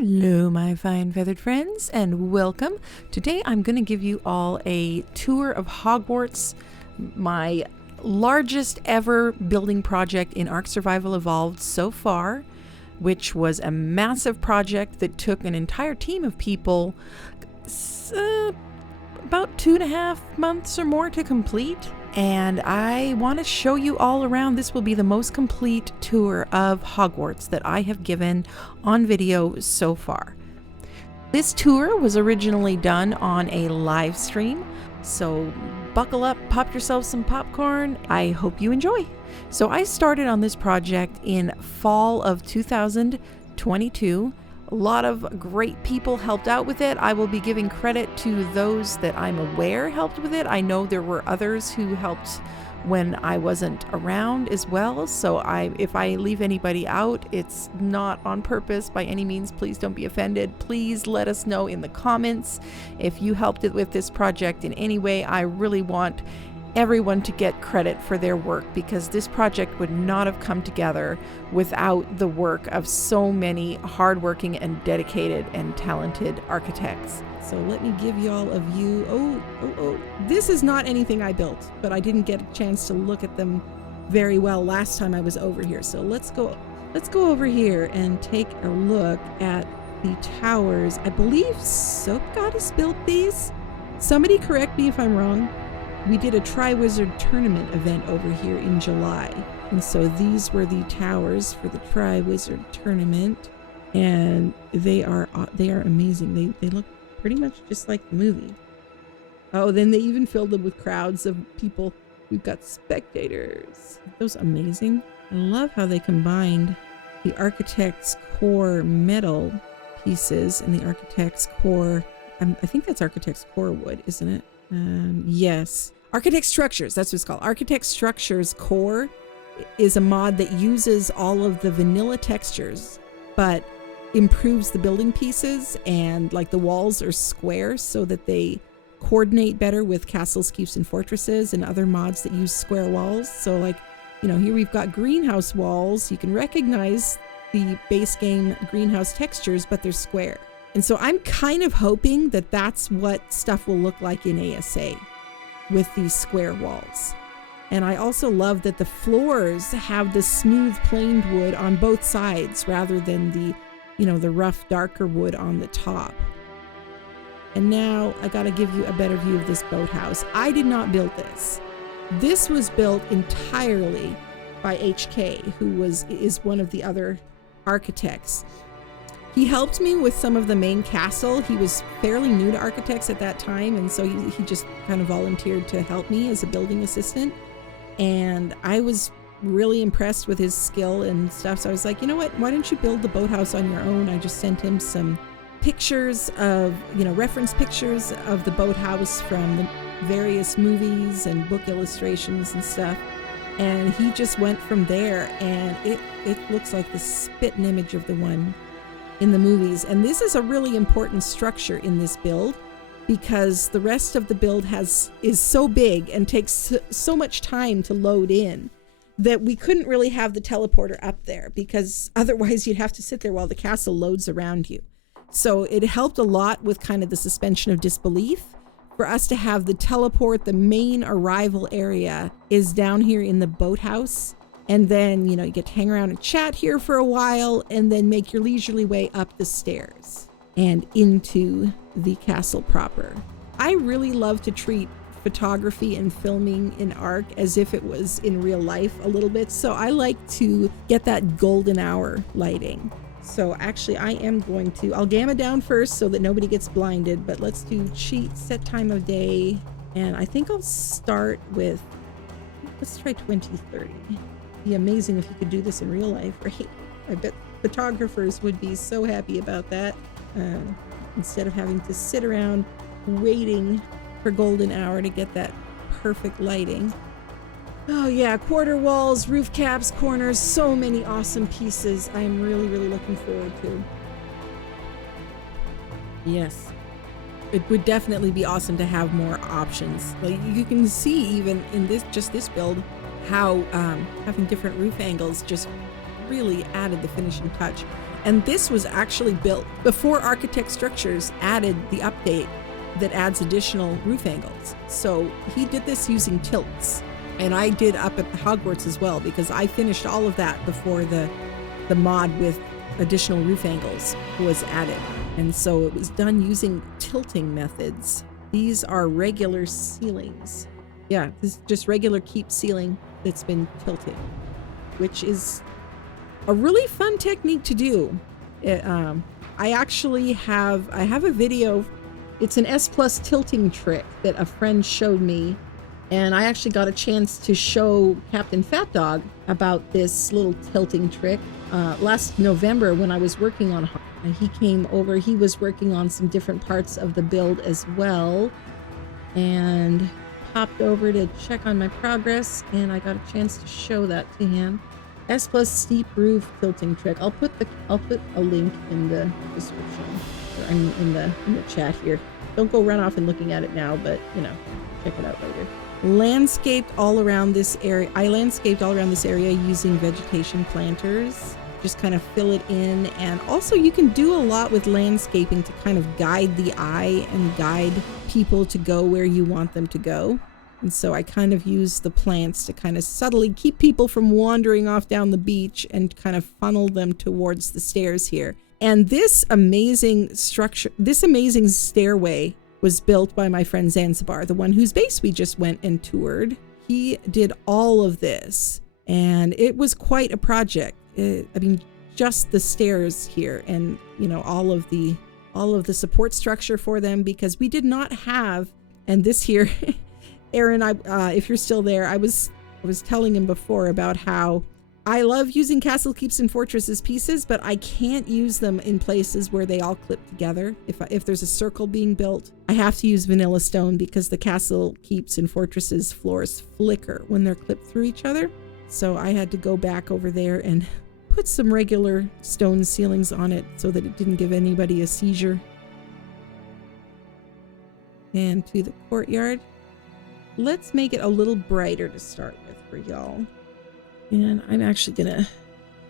Hello, my fine feathered friends, and welcome. Today I'm going to give you all a tour of Hogwarts, my largest ever building project in Ark Survival Evolved so far, which was a massive project that took an entire team of people about 2.5 months or more to complete. And I want to show you all around. This will be the most complete tour of Hogwarts that I have given on video so far. This tour was originally done on a live stream, so buckle up, pop yourself some popcorn. I hope you enjoy. So I started on this project in fall of 2022. A lot of great people helped out with it. I will be giving credit to those that I'm aware helped with it. I know there were others who helped when I wasn't around as well. So if I leave anybody out, it's not on purpose by any means. Please don't be offended. Please let us know in the comments if you helped it with this project in any way. I really want everyone to get credit for their work, because this project would not have come together without the work of so many hardworking and dedicated and talented architects. So let me give y'all a view. Oh, this is not anything I built, but I didn't get a chance to look at them very well last time I was over here. So let's go over here and take a look at the towers. I believe Soap Goddess built these. Somebody correct me if I'm wrong. We did a Tri-Wizard tournament event over here in July. And so these were the towers for the Tri-Wizard tournament. And they are amazing. They look pretty much just like the movie. Oh, then they even filled them with crowds of people. We've got spectators. Those amazing. I love how they combined the ARKitects core metal pieces and the ARKitects core, I think that's ARKitects core wood, isn't it? Yes. ARKitect Structures, that's what it's called. ARKitect Structures Core is a mod that uses all of the vanilla textures, but improves the building pieces, and like the walls are square so that they coordinate better with castles, keeps, and fortresses and other mods that use square walls. So like, here we've got greenhouse walls. You can recognize the base game greenhouse textures, but they're square. And so I'm kind of hoping that that's what stuff will look like in ASA with these square walls. And I also love that the floors have the smooth planed wood on both sides rather than the, the rough, darker wood on the top. And now I got to give you a better view of this boathouse. I did not build this. This was built entirely by HK, who is one of the other architects. He helped me with some of the main castle. He was fairly new to ARKitects at that time, and so he just kind of volunteered to help me as a building assistant. And I was really impressed with his skill and stuff, so I was like, you know what, why don't you build the boathouse on your own? I just sent him some pictures of, reference pictures of the boathouse from the various movies and book illustrations and stuff. And he just went from there, and it looks like the spitting image of the one in the movies. And this is a really important structure in this build, because the rest of the build is so big and takes so much time to load in that we couldn't really have the teleporter up there, because otherwise you'd have to sit there while the castle loads around you. So it helped a lot with kind of the suspension of disbelief for us to have the teleport. The main arrival area is down here in the boathouse. And then, you get to hang around and chat here for a while, and then make your leisurely way up the stairs and into the castle proper. I really love to treat photography and filming in Ark as if it was in real life a little bit. So I like to get that golden hour lighting. So actually I'll gamma down first so that nobody gets blinded, but let's do cheat, set time of day. And I think I'll start with, let's try 2030. Be amazing if you could do this in real life, right? I bet photographers would be so happy about that, instead of having to sit around waiting for golden hour to get that perfect lighting. Oh yeah, quarter walls, roof caps, corners, so many awesome pieces I am really looking forward to. Yes, it would definitely be awesome to have more options. Like you can see even in this build how having different roof angles just really added the finishing touch. And this was actually built before Architect Structures added the update that adds additional roof angles. So he did this using tilts. And I did up at the Hogwarts as well, because I finished all of that before the mod with additional roof angles was added. And so it was done using tilting methods. These are regular ceilings. Yeah, this is just regular keep ceiling that's been tilted, which is a really fun technique to do. I actually have a video. It's an S+ tilting trick that a friend showed me, and I actually got a chance to show Captain Fat Dog about this little tilting trick last November when I was working on it. He came over. He was working on some different parts of the build as well, and popped over to check on my progress, and I got a chance to show that to him. S+ steep roof tilting trick. I'll put a link in the description, or in the chat here. Don't go run off and looking at it now, but you know, check it out later. Landscaped all around this area. I landscaped all around this area using vegetation planters. Just kind of fill it in, and also you can do a lot with landscaping to kind of guide the eye and guide people to go where you want them to go. And so I kind of use the plants to kind of subtly keep people from wandering off down the beach and kind of funnel them towards the stairs here. And this amazing structure, this amazing stairway was built by my friend Zanzibar, the one whose base we just went and toured. He did all of this, and it was quite a project. I mean, just the stairs here, and you know, all of the support structure for them, because we did not have. And this here, Aaron, if you're still there, I was telling him before about how I love using castle keeps and fortresses pieces, but I can't use them in places where they all clip together. If there's a circle being built, I have to use vanilla stone, because the castle keeps and fortresses floors flicker when they're clipped through each other. So I had to go back over there and put some regular stone ceilings on it so that it didn't give anybody a seizure. And to the courtyard. Let's make it a little brighter to start with for y'all. And I'm actually gonna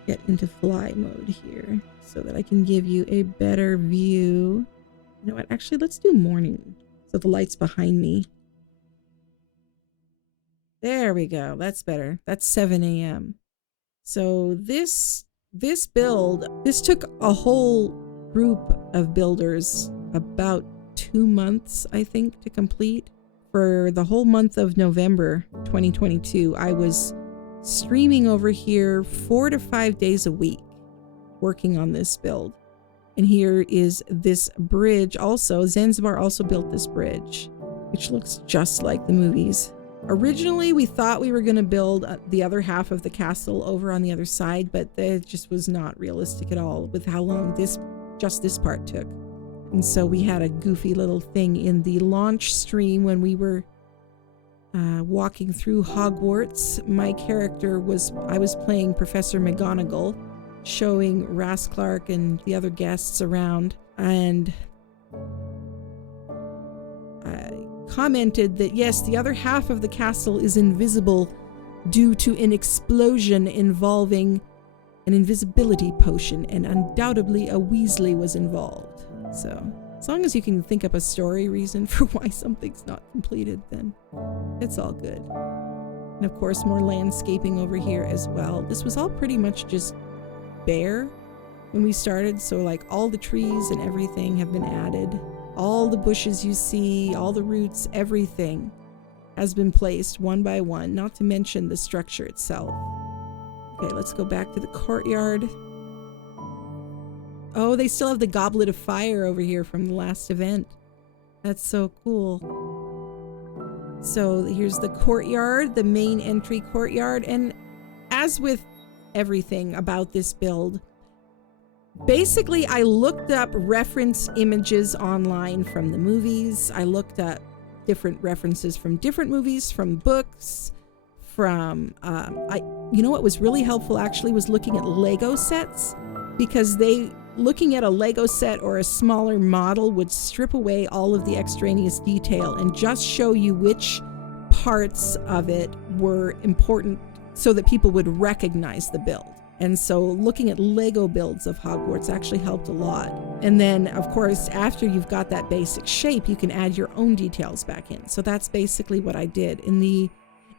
get into fly mode here so that I can give you a better view. You know what? Actually, let's do morning, so the light's behind me. There we go. That's better. That's 7 a.m. So this build, this took a whole group of builders about 2 months, I think, to complete. For the whole month of November 2022, I was streaming over here 4 to 5 days a week working on this build. And here is this bridge also. Zanzibar also built this bridge, which looks just like the movies. Originally, we thought we were going to build the other half of the castle over on the other side, but it just was not realistic at all with how long this part took. And so we had a goofy little thing in the launch stream when we were walking through Hogwarts. My character I was playing Professor McGonagall, showing Ras Clark and the other guests around, and I commented that yes, the other half of the castle is invisible due to an explosion involving an invisibility potion, and undoubtedly a Weasley was involved. So as long as you can think up a story reason for why something's not completed, then it's all good. And of course, more landscaping over here as well. This was all pretty much just bare when we started, so like all the trees and everything have been added. All the bushes you see, all the roots, everything has been placed one by one, not to mention the structure itself. Okay, let's go back to the courtyard. Oh, they still have the Goblet of Fire over here from the last event. That's so cool. So here's the courtyard, the main entry courtyard. And as with everything about this build, basically I looked up reference images online from the movies. I looked up different references from different movies, from books, from, you know what was really helpful actually was looking at Lego sets, because looking at a Lego set or a smaller model would strip away all of the extraneous detail and just show you which parts of it were important so that people would recognize the build. And so looking at Lego builds of Hogwarts actually helped a lot. And then, of course, after you've got that basic shape, you can add your own details back in. So that's basically what I did.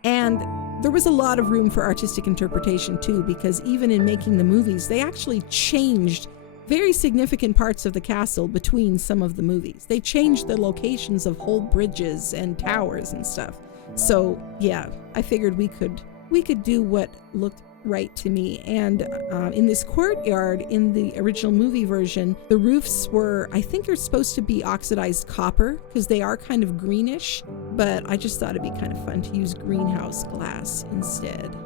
And there was a lot of room for artistic interpretation too, because even in making the movies, they actually changed very significant parts of the castle between some of the movies. They changed the locations of whole bridges and towers and stuff. So yeah, I figured we could do what looked right to me. And in this courtyard in the original movie version, the roofs were, I think, are supposed to be oxidized copper because they are kind of greenish, but I just thought it'd be kind of fun to use greenhouse glass instead.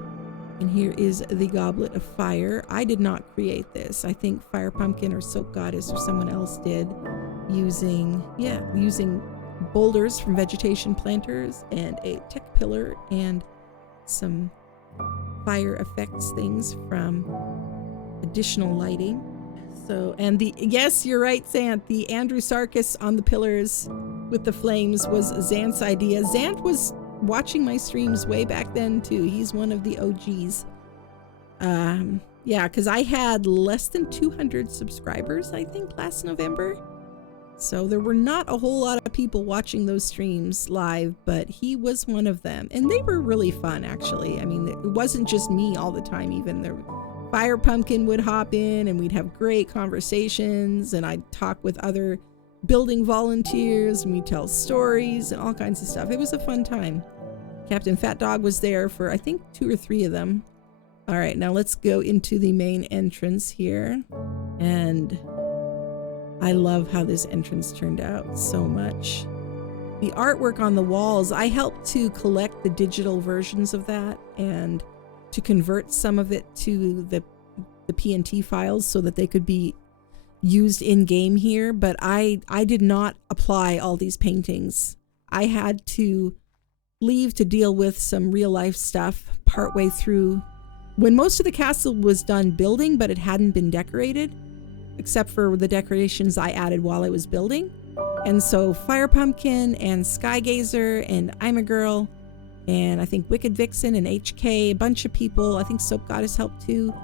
And here is the Goblet of Fire. I did not create this. I think Fire Pumpkin or Soap Goddess or someone else did, using boulders from vegetation planters and a tech pillar and some fire effects things from additional lighting. So, and yes, you're right, Zant, the Andrew Sarkis on the pillars with the flames was Zant's idea. Zant was watching my streams way back then too. He's one of the OGs. Yeah, because I had less than 200 subscribers, I think, last November. So there were not a whole lot of people watching those streams live, but he was one of them. And they were really fun, actually. I mean, it wasn't just me all the time, even. The Fire Pumpkin would hop in and we'd have great conversations, and I'd talk with other building volunteers and we'd tell stories and all kinds of stuff. It was a fun time. Captain Fat Dog was there for, I think, 2 or 3 of them. All right, now let's go into the main entrance here. And I love how this entrance turned out so much. The artwork on the walls, I helped to collect the digital versions of that and to convert some of it to the PNT files so that they could be used in game here. But I did not apply all these paintings. I had to leave to deal with some real life stuff partway through when most of the castle was done building, but it hadn't been decorated, except for the decorations I added while I was building. And so Fire Pumpkin and Skyegazer and Immagirl and I think WikidVixen and HK, a bunch of people, I think Soap Goddess helped too,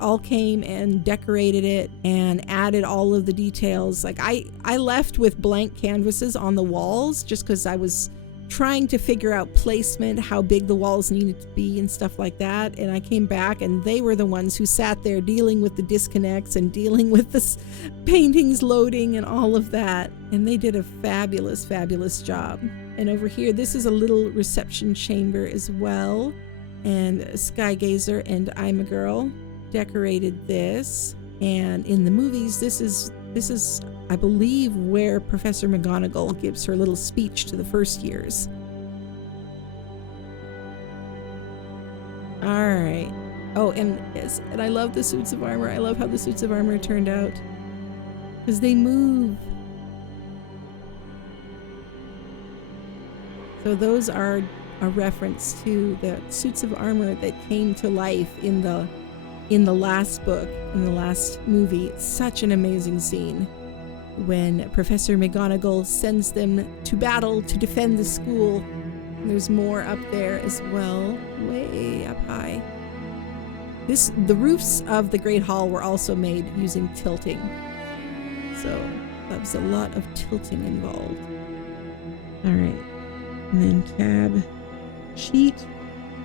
all came and decorated it and added all of the details. Like I left with blank canvases on the walls just because I was trying to figure out placement, how big the walls needed to be and stuff like that. And I came back and they were the ones who sat there dealing with the disconnects and dealing with the paintings loading and all of that. And they did a fabulous, fabulous job. And over here, this is a little reception chamber as well. And Skyegazer and Immagirl decorated this. And in the movies, this is I believe where Professor McGonagall gives her little speech to the first years. All right. Oh, and yes, and I love the suits of armor. I love how the suits of armor turned out because they move. So those are a reference to the suits of armor that came to life in the last book, in the last movie. It's such an amazing scene when Professor McGonagall sends them to battle to defend the school. And there's more up there as well, way up high. The roofs of the Great Hall were also made using tilting. So that was a lot of tilting involved. All right. And then tab cheat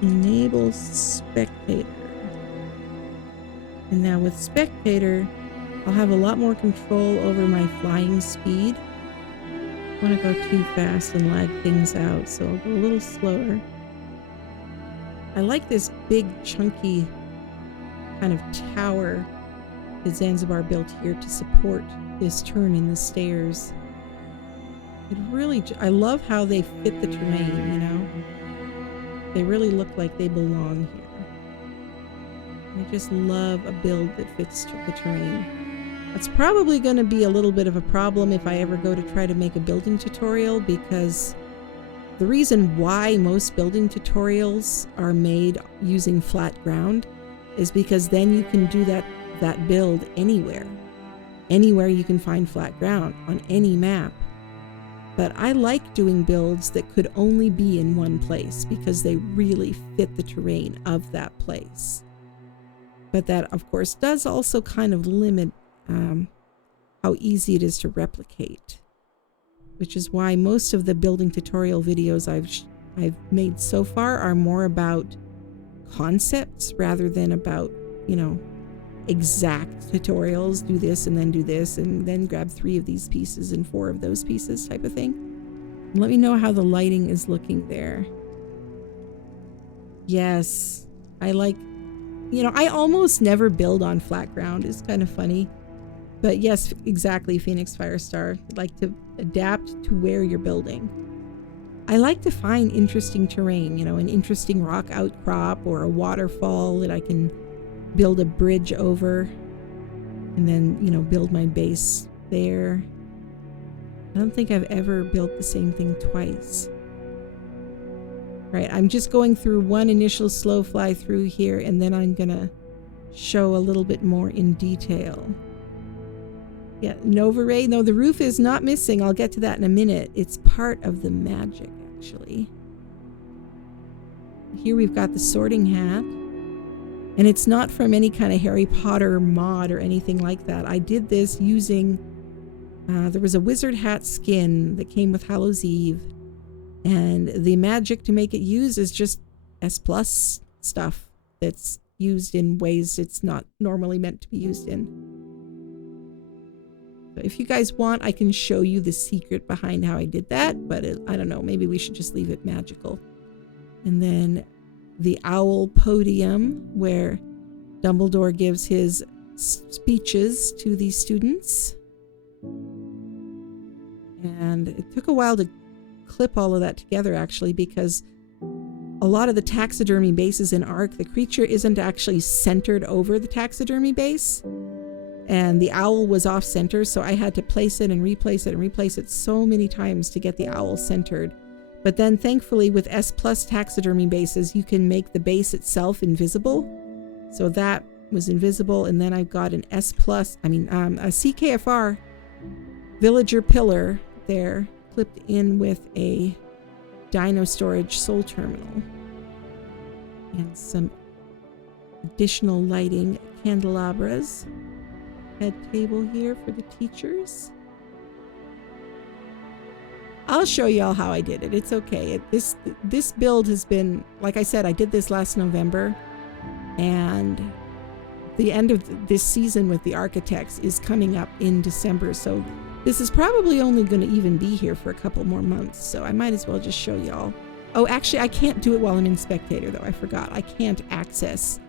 enables spectator. And now with spectator, I'll have a lot more control over my flying speed. I don't want to go too fast and lag things out, so I'll go a little slower. I like this big chunky kind of tower that Zanzibar built here to support this turn in the stairs. I love how they fit the terrain, you know? They really look like they belong here. I just love a build that fits the terrain. That's probably going to be a little bit of a problem if I ever go to try to make a building tutorial, because the reason why most building tutorials are made using flat ground is because then you can do that build anywhere. Anywhere you can find flat ground on any map. But I like doing builds that could only be in one place because they really fit the terrain of that place. But that, of course, does also kind of limit how easy it is to replicate, which is why most of the building tutorial videos I've made so far are more about concepts rather than about, you know, exact tutorials. Do this and then grab 3 of these pieces and 4 of those pieces type of thing. Let me know how the lighting is looking there. Yes, I like, you know, I almost never build on flat ground. It's kind of funny. But yes, exactly, Phoenix Firestar. I like to adapt to where you're building. I like to find interesting terrain, you know, an interesting rock outcrop or a waterfall that I can build a bridge over and then, you know, build my base there. I don't think I've ever built the same thing twice. Right, I'm just going through one initial slow fly through here, and then I'm gonna show a little bit more in detail. Yeah, Nova Ray, no, the roof is not missing. I'll get to that in a minute. It's part of the magic, actually. Here we've got the sorting hat. And it's not from any kind of Harry Potter mod or anything like that. I did this using, there was a wizard hat skin that came with Hallows Eve. And the magic to make it use is just S+ stuff that's used in ways it's not normally meant to be used in. So if you guys want, I can show you the secret behind how I did that, but I don't know, maybe we should just leave it magical. And then the owl podium where Dumbledore gives his speeches to the students. And it took a while to clip all of that together, actually, because a lot of the taxidermy bases in Ark, the creature isn't actually centered over the taxidermy base, and the owl was off center, so I had to place it and replace it and replace it so many times to get the owl centered. But then thankfully with S+ taxidermy bases, you can make the base itself invisible, so that was invisible. And then I've got an a CKFR villager pillar there, clipped in with a dino storage soul terminal and some additional lighting candelabras. Head table here for the teachers. I'll show y'all how I did it. It's okay. This build has been, like I said, I did this last November, and the end of this season with the ARKitects is coming up in December, so this is probably only going to even be here for a couple more months, so I might as well just show y'all. Oh, actually, I can't do it while I'm in Spectator, though. I forgot. I can't access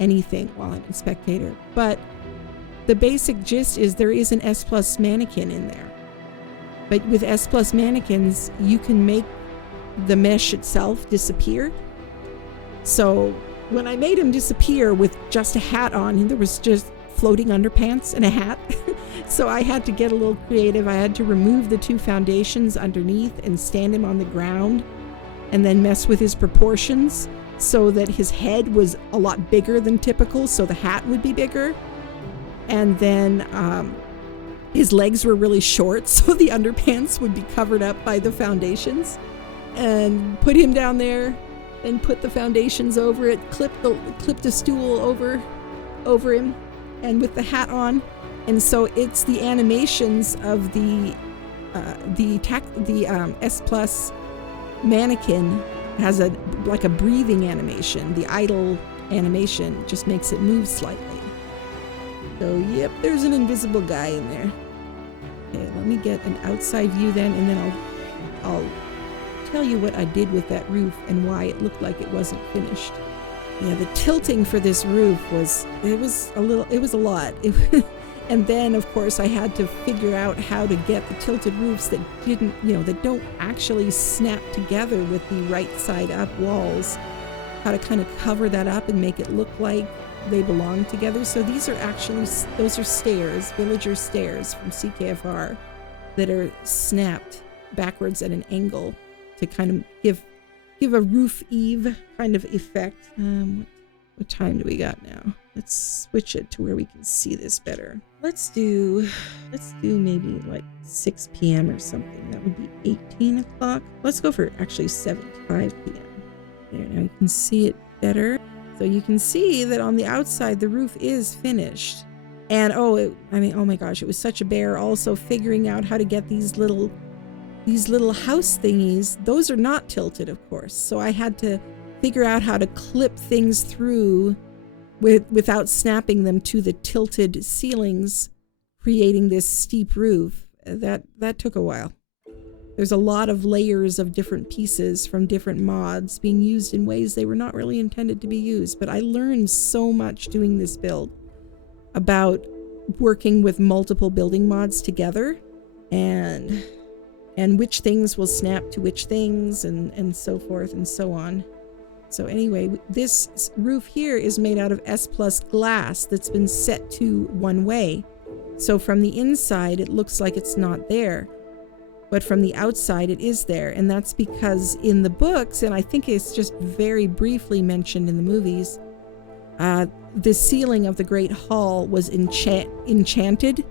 anything while I'm in Spectator. But the basic gist is there is an S+ mannequin in there. But with S+ mannequins, you can make the mesh itself disappear. So when I made him disappear with just a hat on, there was just floating underpants and a hat. So I had to get a little creative. I had to remove the 2 foundations underneath and stand him on the ground and then mess with his proportions so that his head was a lot bigger than typical, so the hat would be bigger. And then his legs were really short, so the underpants would be covered up by the foundations. And put him down there and put the foundations over it, clipped a stool over him, and with the hat on. And so it's the animations of the S+ mannequin has like a breathing animation. The idle animation just makes it move slightly. So yep, there's an invisible guy in there. Okay, let me get an outside view then, and then I'll tell you what I did with that roof and why it looked like it wasn't finished. Yeah, the tilting for this roof was a lot. And then, of course, I had to figure out how to get the tilted roofs that that don't actually snap together with the right side up walls, how to kind of cover that up and make it look like they belong together. So those are stairs, villager stairs from CKFR that are snapped backwards at an angle to kind of give a roof eave kind of effect. What time do we got now? Let's switch it to where we can see this better. Let's do maybe like 6 p.m. or something. That would be 18 o'clock. Let's go for actually 7 to 5 p.m. There, now you can see it better. So you can see that on the outside, the roof is finished. And oh my gosh, it was such a bear also figuring out how to get these little house thingies. Those are not tilted, of course. So I had to figure out how to clip things through without snapping them to the tilted ceilings, creating this steep roof. That took a while. There's a lot of layers of different pieces from different mods being used in ways they were not really intended to be used. But I learned so much doing this build about working with multiple building mods together and which things will snap to which things and so forth and so on. So anyway, this roof here is made out of S+ glass that's been set to one way. So from the inside, it looks like it's not there. But from the outside, it is there. And that's because in the books, and I think it's just very briefly mentioned in the movies, the ceiling of the Great Hall was enchanted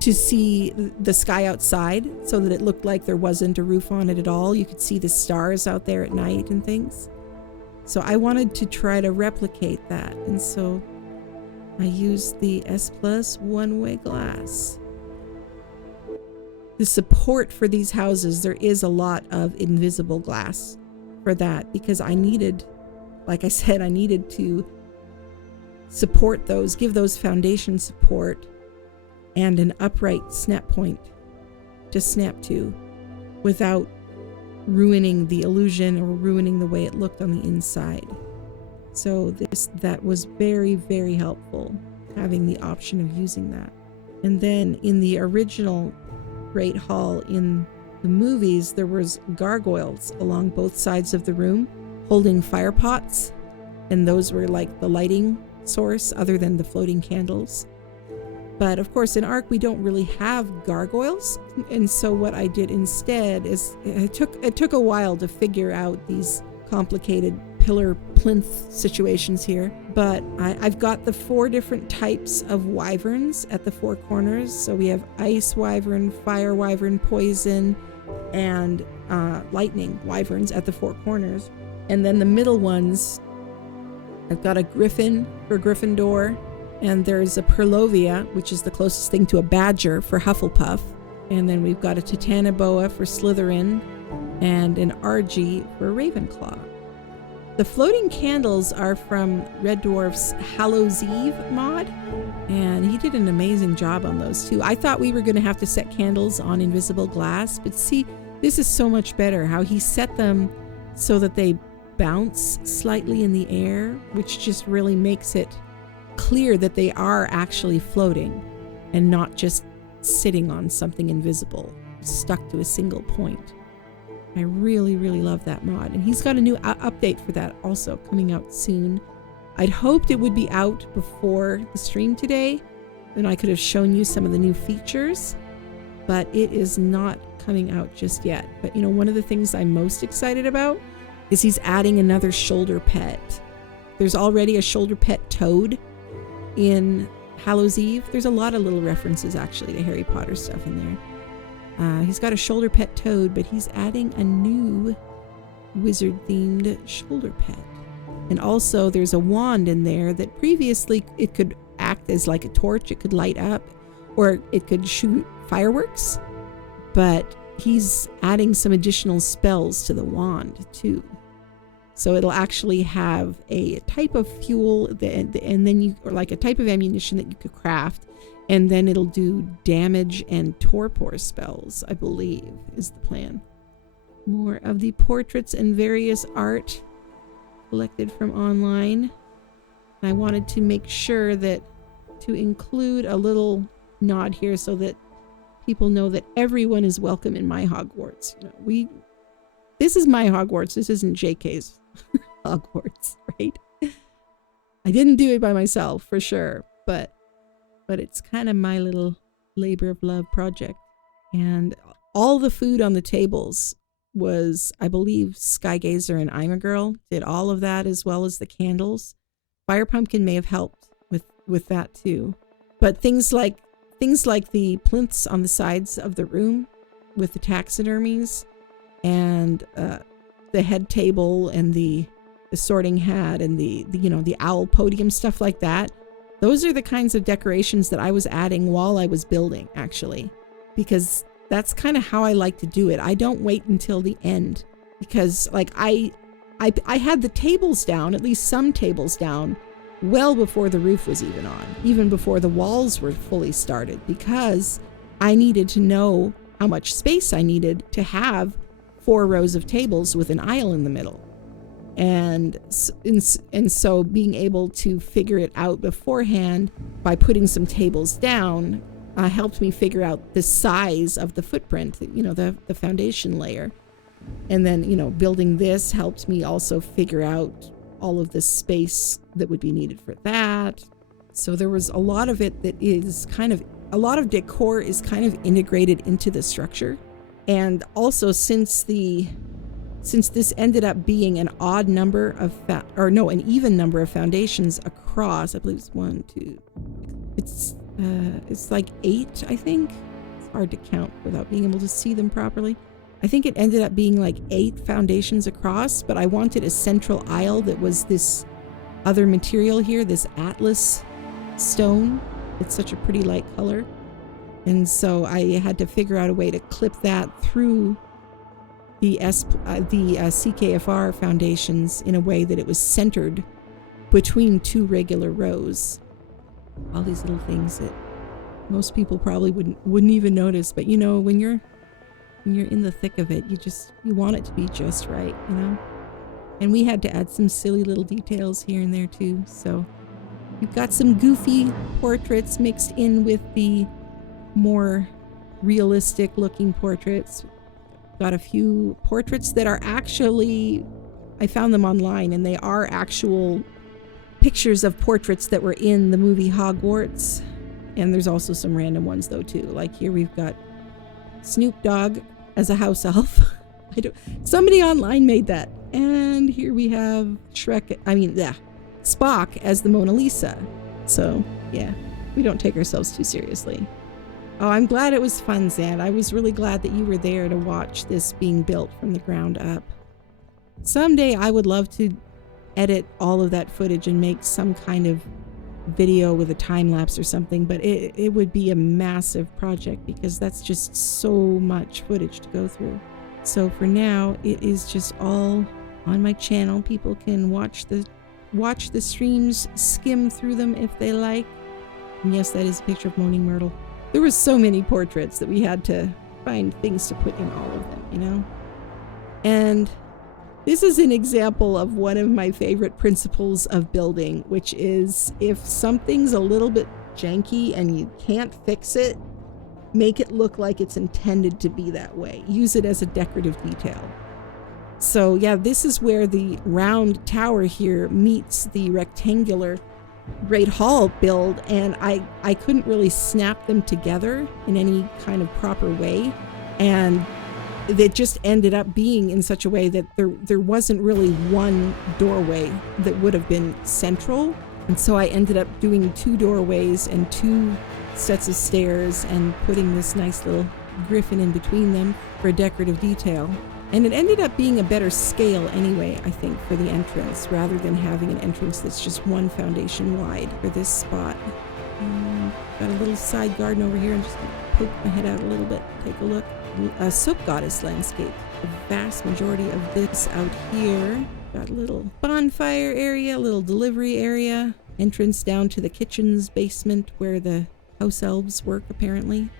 to see the sky outside so that it looked like there wasn't a roof on it at all. You could see the stars out there at night and things. So I wanted to try to replicate that. And so I used the S+ one-way glass. The support for these houses, there is a lot of invisible glass for that because I needed, like I said, I needed to support those, give those foundation support and an upright snap point to snap to without ruining the illusion or ruining the way it looked on the inside. So that was very, very helpful, having the option of using that. And then in the original Great Hall in the movies, there was gargoyles along both sides of the room holding fire pots, and those were like the lighting source other than the floating candles. But of course in Ark we don't really have gargoyles, and so what I did instead is it took a while to figure out these complicated pillar plinth situations here, but I've got the 4 different types of wyverns at the 4 corners. So we have ice wyvern, fire wyvern, poison, and lightning wyverns at the 4 corners. And then the middle ones, I've got a griffin for Gryffindor, and there's a Purlovia, which is the closest thing to a badger, for Hufflepuff. And then we've got a Titanoboa for Slytherin, and an Argy for Ravenclaw. The floating candles are from Red Dwarf's Hallows Eve mod, and he did an amazing job on those too. I thought we were going to have to set candles on invisible glass, but see, this is so much better how he set them so that they bounce slightly in the air, which just really makes it clear that they are actually floating and not just sitting on something invisible, stuck to a single point. I really, really love that mod. And he's got a new update for that also coming out soon. I'd hoped it would be out before the stream today, then I could have shown you some of the new features, but it is not coming out just yet. But you know, one of the things I'm most excited about is he's adding another shoulder pet. There's already a shoulder pet toad in Hallows Eve. There's a lot of little references actually to Harry Potter stuff in there. He's got a shoulder pet toad, but he's adding a new wizard-themed shoulder pet. And also there's a wand in there that previously it could act as like a torch, it could light up, or it could shoot fireworks. But he's adding some additional spells to the wand too. So it'll actually have a type of fuel and then or like a type of ammunition that you could craft. And then it'll do damage and torpor spells, I believe, is the plan. More of the portraits and various art collected from online. And I wanted to make sure that to include a little nod here so that people know that everyone is welcome in my Hogwarts. You know, this is my Hogwarts. This isn't JK's Hogwarts, right? I didn't do it by myself, for sure, but it's kind of my little labor of love project. And all the food on the tables was, I believe, Skyegazer and Immagirl did all of that, as well as the candles. Fire Pumpkin may have helped with that too. But things like the plinths on the sides of the room with the taxidermies, and the head table and the sorting hat and the you know, the owl podium, stuff like that. Those are the kinds of decorations that I was adding while I was building, actually, because that's kind of how I like to do it. I don't wait until the end, because like I had the tables down, at least some tables down, well before the roof was even on, even before the walls were fully started, because I needed to know how much space I needed to have 4 rows of tables with an aisle in the middle. And so being able to figure it out beforehand by putting some tables down helped me figure out the size of the footprint, you know, the foundation layer. And then, you know, building this helped me also figure out all of the space that would be needed for that. So there was a lot of it that is kind of, a lot of decor is kind of integrated into the structure. And also since this ended up being an odd number of, an even number of foundations across, I believe it's 1, 2, it's like 8, I think. It's hard to count without being able to see them properly. I think it ended up being like 8 foundations across, but I wanted a central aisle that was this other material here, this Atlas stone. It's such a pretty light color. And so I had to figure out a way to clip that through the CKFR foundations in a way that it was centered between 2 regular rows. All these little things that most people probably wouldn't even notice, but you know, when you're in the thick of it, you want it to be just right, you know? And we had to add some silly little details here and there too. So we've got some goofy portraits mixed in with the more realistic looking portraits. Got a few portraits that are actually, I found them online, and they are actual pictures of portraits that were in the movie Hogwarts. And there's also some random ones though too. Like here we've got Snoop Dogg as a house elf. Somebody online made that. And here we have Spock as the Mona Lisa. So yeah, we don't take ourselves too seriously. Oh, I'm glad it was fun, Zan. I was really glad that you were there to watch this being built from the ground up. Someday I would love to edit all of that footage and make some kind of video with a time lapse or something, but it would be a massive project because that's just so much footage to go through. So for now, it is just all on my channel. People can watch the streams, skim through them if they like. And yes, that is a picture of Moaning Myrtle. There were so many portraits that we had to find things to put in all of them, you know? And this is an example of one of my favorite principles of building, which is if something's a little bit janky and you can't fix it, make it look like it's intended to be that way. Use it as a decorative detail. So yeah, this is where the round tower here meets the rectangular Great Hall build, and I couldn't really snap them together in any kind of proper way, and it just ended up being in such a way that there wasn't really one doorway that would have been central, and so I ended up doing 2 doorways and 2 sets of stairs and putting this nice little griffin in between them for a decorative detail. And it ended up being a better scale anyway, I think, for the entrance, rather than having an entrance that's just 1 foundation wide for this spot. Got a little side garden over here. I'm just going to poke my head out a little bit, take a look. A soap goddess landscape. The vast majority of this out here. Got a little bonfire area, a little delivery area. Entrance down to the kitchen's basement where the house elves work, apparently.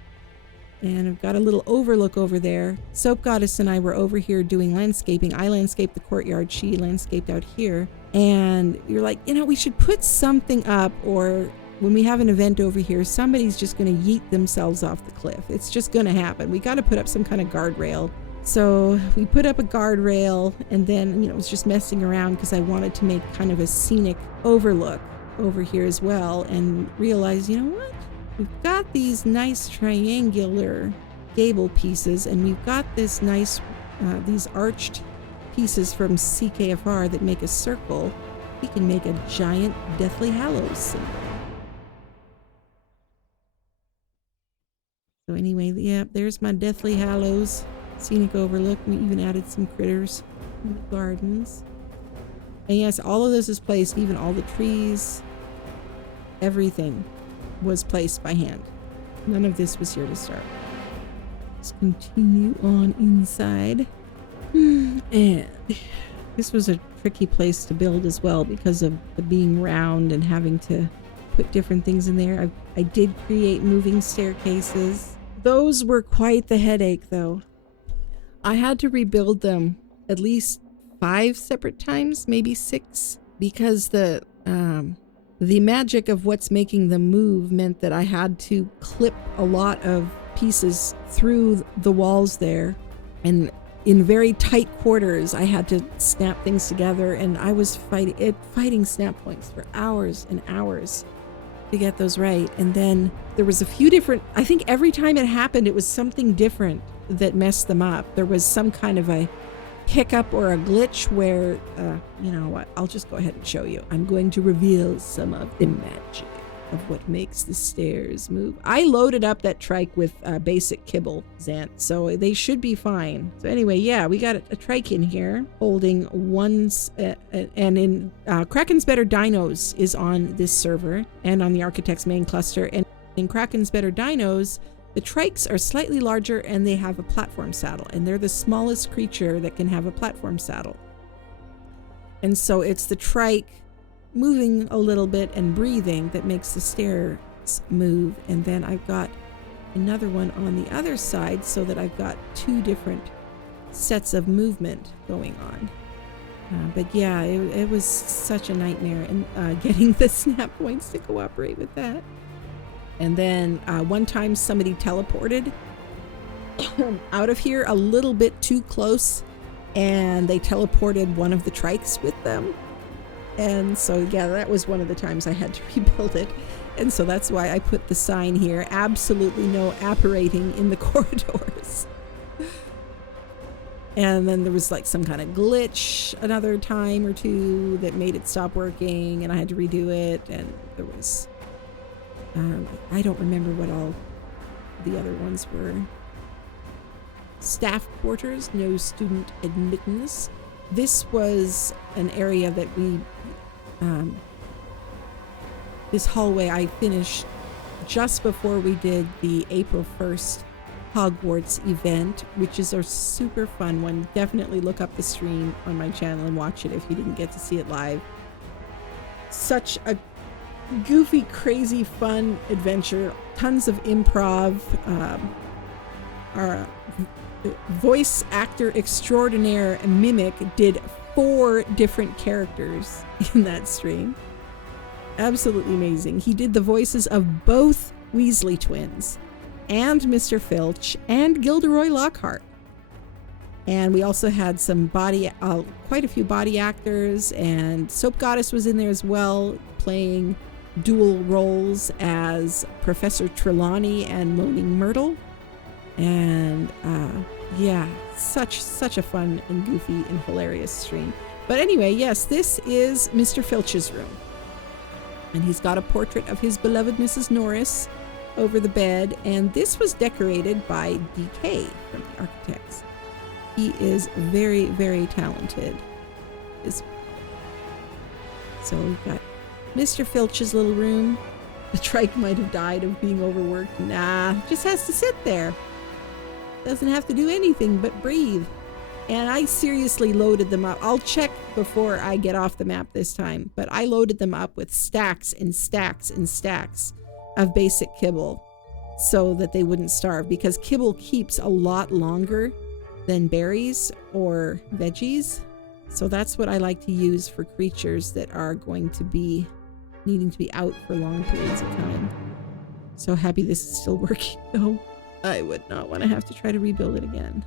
And I've got a little overlook over there. Soap Goddess and I were over here doing landscaping. I landscaped the courtyard. She landscaped out here. And you're like, you know, we should put something up, or when we have an event over here, somebody's just going to yeet themselves off the cliff. It's just going to happen. We got to put up some kind of guardrail. So we put up a guardrail, and then, you know, I was just messing around because I wanted to make kind of a scenic overlook over here as well, and realized, you know what? We've got these nice triangular gable pieces, and we've got this nice, these arched pieces from CKFR that make a circle. We can make a giant Deathly Hallows symbol. So anyway, yeah, there's my Deathly Hallows scenic overlook. We even added some critters in the gardens. And yes, all of this is placed, even all the trees, everything was placed by hand. None of this was here to start. Let's continue on inside. And this was a tricky place to build as well because of the being round and having to put different things in there. I did create moving staircases. Those were quite the headache though. I had to rebuild them at least 5 separate times, maybe 6, because the magic of what's making them move meant that I had to clip a lot of pieces through the walls there, and in very tight quarters I had to snap things together, and I was fighting snap points for hours and hours to get those right. And then there was a few different, I think every time it happened it was something different that messed them up. There was some kind of a hiccup or a glitch where you know what, I'll just go ahead and show you. I'm going to reveal some of the magic of what makes the stairs move. I loaded up that trike with basic kibble, Zant, so they should be fine. So anyway, yeah, we got a trike in here holding and in Kraken's Better Dinos is on this server and on the ARKitects main cluster, and in Kraken's Better Dinos the trikes are slightly larger and they have a platform saddle, and they're the smallest creature that can have a platform saddle. And so it's the trike moving a little bit and breathing that makes the stairs move. And then I've got another one on the other side so that I've got 2 different sets of movement going on. But yeah, it was such a nightmare, and getting the snap points to cooperate with that. And then one time somebody teleported out of here a little bit too close, and they teleported one of the trikes with them. And so yeah, that was one of the times I had to rebuild it. And so that's why I put the sign here, absolutely no apparating in the corridors. And then there was like some kind of glitch another time or 2 that made it stop working, and I had to redo it. And there was I don't remember what all the other ones were. Staff quarters, no student admittance. This was an area that we, this hallway I finished just before we did the April 1st Hogwarts event, which is a super fun one. Definitely look up the stream on my channel and watch it if you didn't get to see it live. Such a goofy, crazy, fun adventure. Tons of improv. Our voice actor extraordinaire Mimic did 4 different characters in that stream. Absolutely amazing. He did the voices of both Weasley twins and Mr. Filch and Gilderoy Lockhart. And we also had some quite a few body actors, and Soap Goddess was in there as well, playing dual roles as Professor Trelawney and Moaning Myrtle. And yeah, such a fun and goofy and hilarious stream. But anyway, yes, this is Mr. Filch's room, and he's got a portrait of his beloved Mrs. Norris over the bed, and this was decorated by DK from the ARKitects. He is very, very talented. So we've got Mr. Filch's little room. The trike might have died of being overworked. Nah, just has to sit there. Doesn't have to do anything but breathe. And I seriously loaded them up. I'll check before I get off the map this time, but I loaded them up with stacks and stacks and stacks of basic kibble so that they wouldn't starve, because kibble keeps a lot longer than berries or veggies. So that's what I like to use for creatures that are going to be needing to be out for long periods of time. So happy this is still working though. I would not want to have to try to rebuild it again.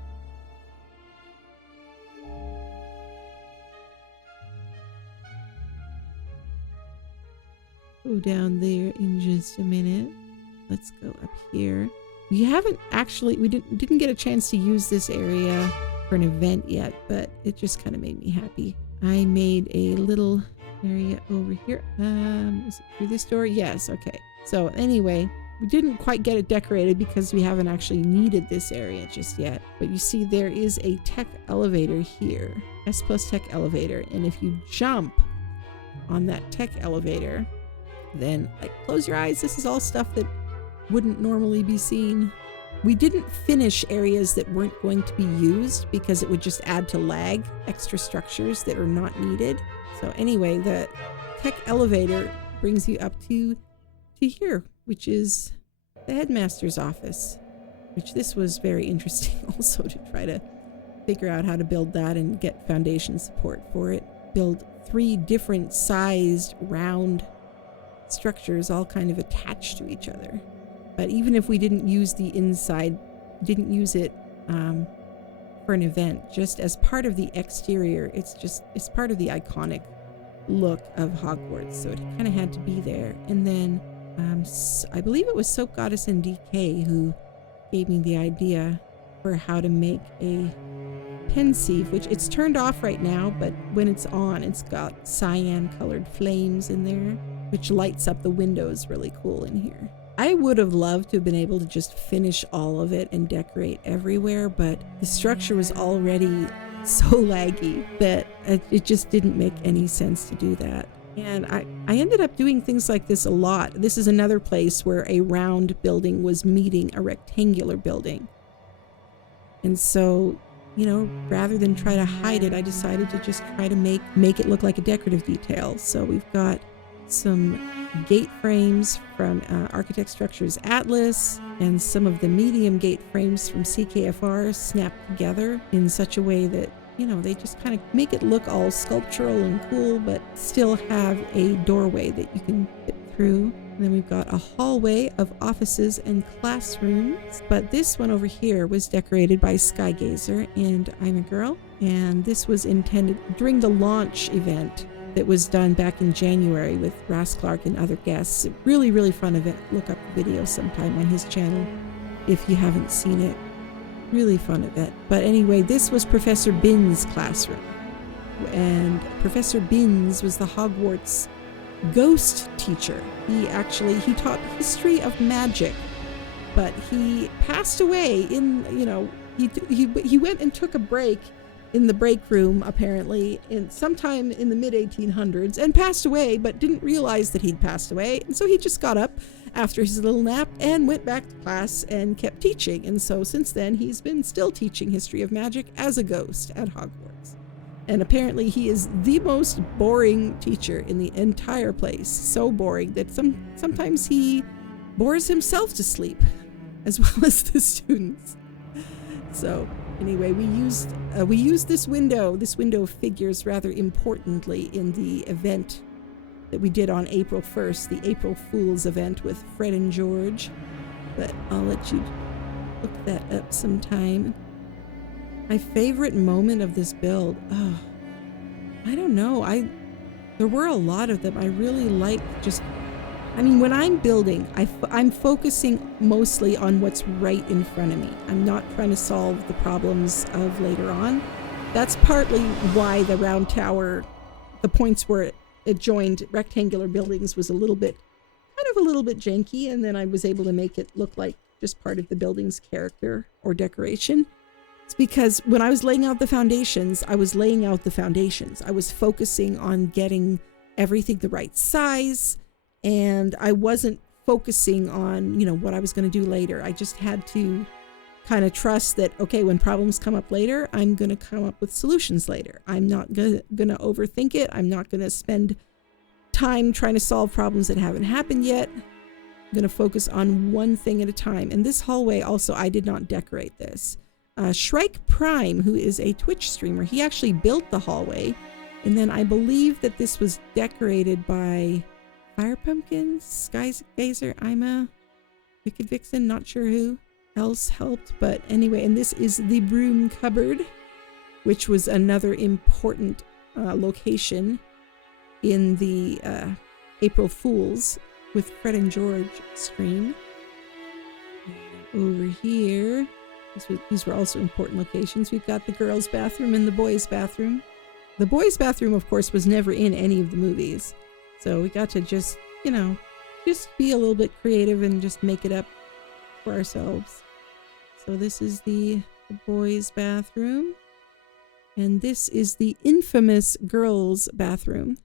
Go down there in just a minute. Let's go up here. We didn't get a chance to use this area for an event yet, but it just kind of made me happy. I made a little area over here. Is it through this door? Yes, okay. So anyway, We didn't quite get it decorated because we haven't actually needed this area just yet. But you see there is a tech elevator here. S+ tech elevator. And if you jump on that tech elevator, then like, close your eyes. This is all stuff that wouldn't normally be seen. We didn't finish areas that weren't going to be used because it would just add to lag, extra structures that are not needed. So anyway, the tech elevator brings you up to here, which is the headmaster's office, which this was very interesting also to try to figure out how to build that and get foundation support for it. Build 3 different sized round structures all kind of attached to each other. But even if we didn't use the inside, didn't use it for an event, just as part of the exterior, it's part of the iconic look of Hogwarts, so it kind of had to be there. And then I believe it was Soap Goddess and DK who gave me the idea for how to make a pensieve, which it's turned off right now, but when it's on, it's got cyan colored flames in there, which lights up the windows really cool in here. I would have loved to have been able to just finish all of it and decorate everywhere, but the structure was already so laggy that it just didn't make any sense to do that. And I ended up doing things like this a lot. This is another place where a round building was meeting a rectangular building. And so, you know, rather than try to hide it, I decided to just try to make it look like a decorative detail. So we've got some gate frames from Architect Structures Atlas and some of the medium gate frames from CKFR snapped together in such a way that, you know, they just kind of make it look all sculptural and cool, but still have a doorway that you can fit through. And then we've got a hallway of offices and classrooms. But this one over here was decorated by Skyegazer and Immagirl. And this was intended during the launch event that was done back in January with Ras Clark and other guests. Really, really fun event. Look up the video sometime on his channel if you haven't seen it. Really fun event. But anyway, this was Professor Binns' classroom. And Professor Binns was the Hogwarts ghost teacher. He taught history of magic, but he passed away in, you know, he went and took a break in the break room, apparently, sometime in the mid-1800s, and passed away, but didn't realize that he'd passed away. And so he just got up after his little nap and went back to class and kept teaching. And so since then, he's been still teaching history of magic as a ghost at Hogwarts. And apparently he is the most boring teacher in the entire place. So boring that sometimes he bores himself to sleep, as well as the students. So anyway, we used this window. This window figures rather importantly in the event that we did on April 1st, the April Fool's event with Fred and George. But I'll let you look that up sometime. My favorite moment of this build, I don't know. There were a lot of them. I really like when I'm building, I'm focusing mostly on what's right in front of me. I'm not trying to solve the problems of later on. That's partly why the round tower, the points where it joined rectangular buildings was a little bit janky, and then I was able to make it look like just part of the building's character or decoration. It's because when I was laying out the foundations, I was focusing on getting everything the right size, and I wasn't focusing on, you know, what I was going to do later. I just had to kind of trust that, okay, when problems come up later, I'm going to come up with solutions later. I'm not going to overthink it. I'm not going to spend time trying to solve problems that haven't happened yet. I'm going to focus on one thing at a time. And this hallway also, I did not decorate this. Shrike Prime, who is a Twitch streamer, he actually built the hallway. And then I believe that this was decorated by Fire Pumpkin, Skyegazer, WikidVixen, not sure who else helped. But anyway, and this is the broom cupboard, which was another important location in the April Fools with Fred and George stream. Over here, these were also important locations. We've got the girls' bathroom and the boys' bathroom. The boys' bathroom, of course, was never in any of the movies. So we got to just, you know, just be a little bit creative and just make it up for ourselves. So this is the boys' bathroom. And this is the infamous girls' bathroom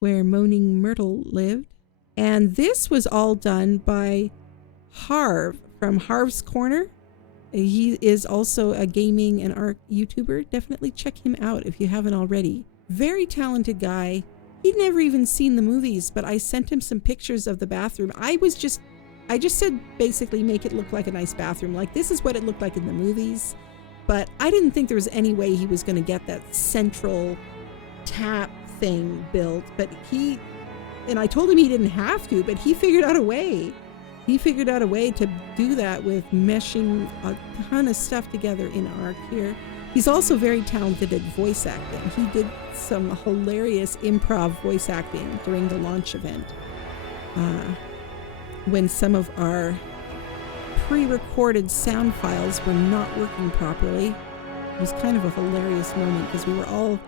where Moaning Myrtle lived. And this was all done by Harv from Harv's Corner. He is also a gaming and art YouTuber. Definitely check him out if you haven't already. Very talented guy. He'd never even seen the movies, but I sent him some pictures of the bathroom. I just said basically make it look like a nice bathroom. Like this is what it looked like in the movies. But I didn't think there was any way he was going to get that central tap thing built. But and I told him he didn't have to, but he figured out a way. He figured out a way to do that with meshing a ton of stuff together in Ark here. He's also very talented at voice acting. He did some hilarious improv voice acting during the launch event. When some of our pre-recorded sound files were not working properly. It was kind of a hilarious moment because we were all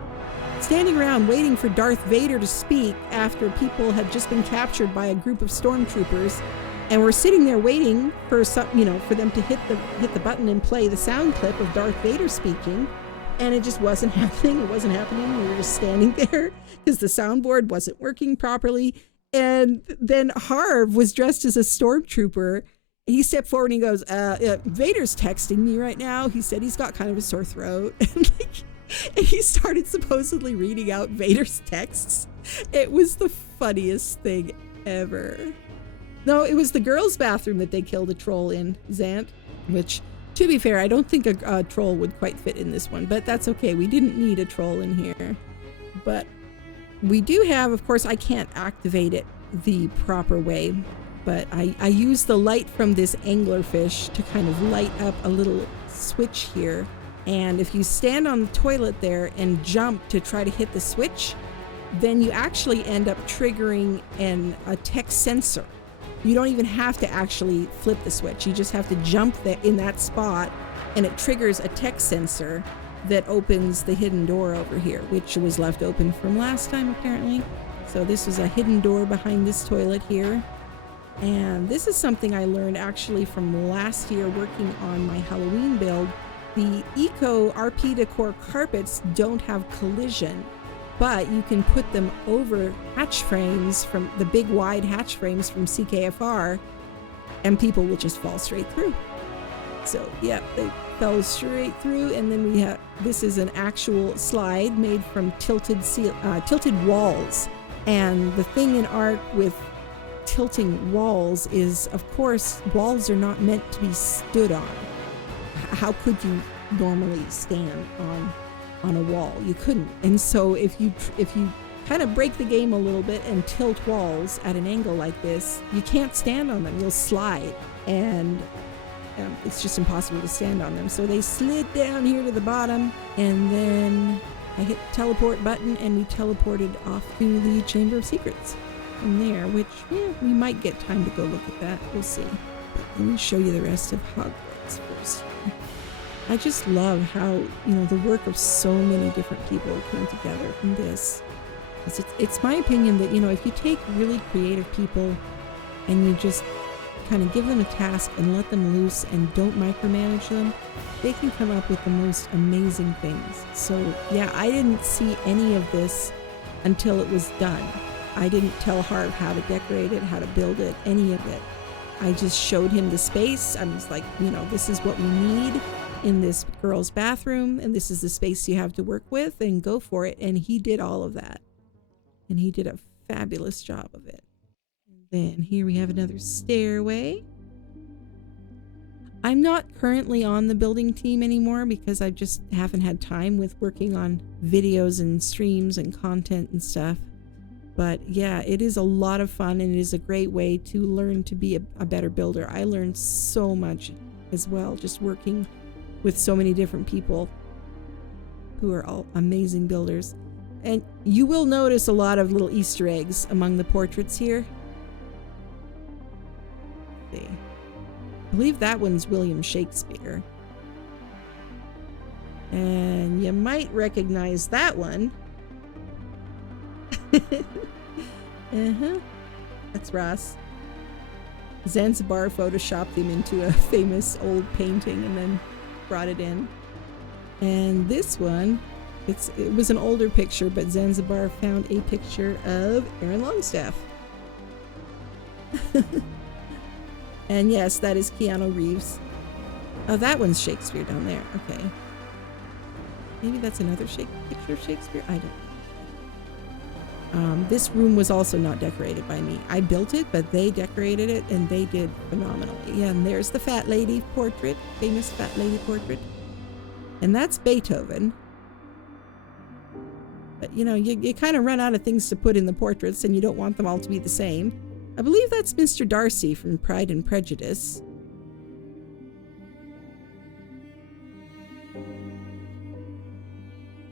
standing around waiting for Darth Vader to speak after people had just been captured by a group of stormtroopers, and we're sitting there waiting for for them to hit the button and play the sound clip of Darth Vader speaking, and it just wasn't happening. It wasn't happening. We were just standing there because the soundboard wasn't working properly. And then Harv was dressed as a stormtrooper. He stepped forward and he goes, Vader's texting me right now. He said he's got kind of a sore throat. And he started supposedly reading out Vader's texts. It was the funniest thing ever. No, it was the girls' bathroom that they killed a troll in, Zant, which, to be fair, I don't think a troll would quite fit in this one, but that's okay. We didn't need a troll in here. But we do have, of course, I can't activate it the proper way, but I use the light from this anglerfish to kind of light up a little switch here. And if you stand on the toilet there and jump to try to hit the switch, then you actually end up triggering a text sensor. You don't even have to actually flip the switch. You just have to jump in that spot, and it triggers a text sensor that opens the hidden door over here, which was left open from last time apparently. So this is a hidden door behind this toilet here. And this is something I learned actually from last year working on my Halloween build. The Eco RP Decor carpets don't have collision, but you can put them over hatch frames from the big wide hatch frames from CKFR, and people will just fall straight through. So yeah, they fell straight through. And then we have, this is an actual slide made from tilted walls. And the thing in Ark with tilting walls is, of course, walls are not meant to be stood on. How could you normally stand on a wall? You couldn't. And so if you kind of break the game a little bit and tilt walls at an angle like this, you can't stand on them. You'll slide, and it's just impossible to stand on them. So they slid down here to the bottom, and then I hit the teleport button and we teleported off to the Chamber of Secrets from there, which we might get time to go look at that. We'll see. But let me show you the rest of HOGWARTS first. I just love how, the work of so many different people came together in this. It's my opinion that, if you take really creative people and you just kind of give them a task and let them loose and don't micromanage them, they can come up with the most amazing things. So yeah, I didn't see any of this until it was done. I didn't tell Harv how to decorate it, how to build it, any of it. I just showed him the space. I was like, this is what we need in this girl's bathroom, and this is the space you have to work with, and go for it. And he did all of that, and he did a fabulous job of it. And then here we have another stairway. I'm not currently on the building team anymore because I just haven't had time with working on videos and streams and content and stuff. But yeah, it is a lot of fun, and it is a great way to learn to be a better builder. I learned so much as well, just working with so many different people who are all amazing builders. And you will notice a lot of little Easter eggs among the portraits here. Let's see. I believe that one's William Shakespeare. And you might recognize that one. That's Ross. Zanzibar photoshopped him into a famous old painting and then brought it in. And this one, it was an older picture, but Zanzibar found a picture of Aaron Longstaff. And yes, that is Keanu Reeves. Oh, that one's Shakespeare down there. Okay. Maybe that's another picture of Shakespeare? I don't know. This room was also not decorated by me. I built it, but they decorated it, and they did phenomenally. Yeah, and there's the fat lady portrait, famous fat lady portrait. And that's Beethoven. But, you know, you kind of run out of things to put in the portraits, and you don't want them all to be the same. I believe that's Mr. Darcy from Pride and Prejudice.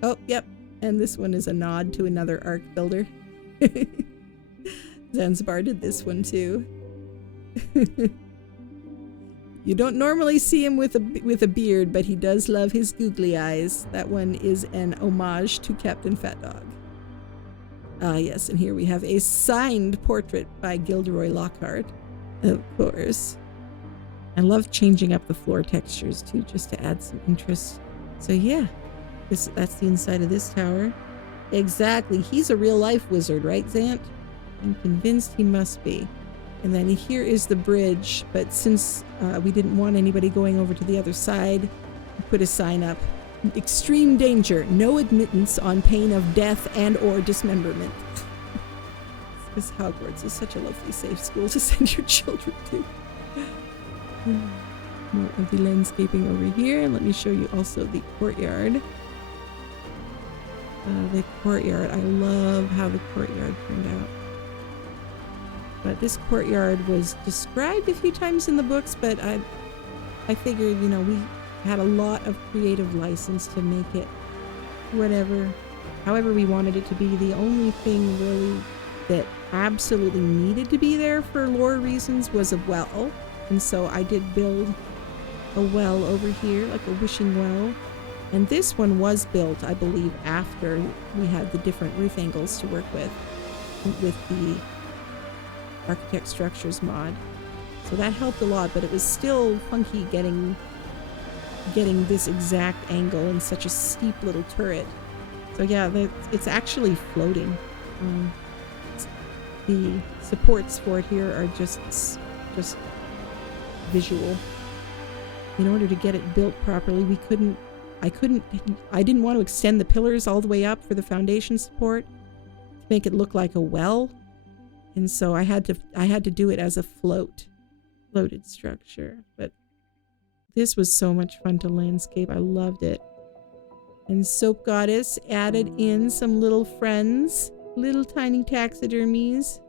Oh, yep. And this one is a nod to another Ark builder. Zanzibar did this one too. You don't normally see him with a beard, but he does love his googly eyes. That one is an homage to Captain Fat Dog. Ah, yes, and here we have a signed portrait by Gilderoy Lockhart, of course. I love changing up the floor textures too, just to add some interest. So yeah. That's the inside of this tower. Exactly. He's a real-life wizard, right, Zant? I'm convinced he must be. And then here is the bridge, but since we didn't want anybody going over to the other side, we put a sign up. Extreme danger. No admittance on pain of death and or dismemberment. This Hogwarts is such a lovely, safe school to send your children to. More of the landscaping over here. And let me show you also the courtyard. The courtyard. I love how the courtyard turned out. But this courtyard was described a few times in the books, but I figured, you know, we had a lot of creative license to make it however we wanted it to be. The only thing really that absolutely needed to be there for lore reasons was a well. And so I did build a well over here, like a wishing well. And this one was built, I believe, after we had the different roof angles to work with the Architect Structures mod. So that helped a lot, but it was still funky getting this exact angle in such a steep little turret. So yeah, it's actually floating. The supports for it here are just visual. In order to get it built properly, I didn't want to extend the pillars all the way up for the foundation support to make it look like a well. And so I had to do it as a floated structure. But this was so much fun to landscape. I loved it. And Soap Goddess added in some little friends, little tiny taxidermies,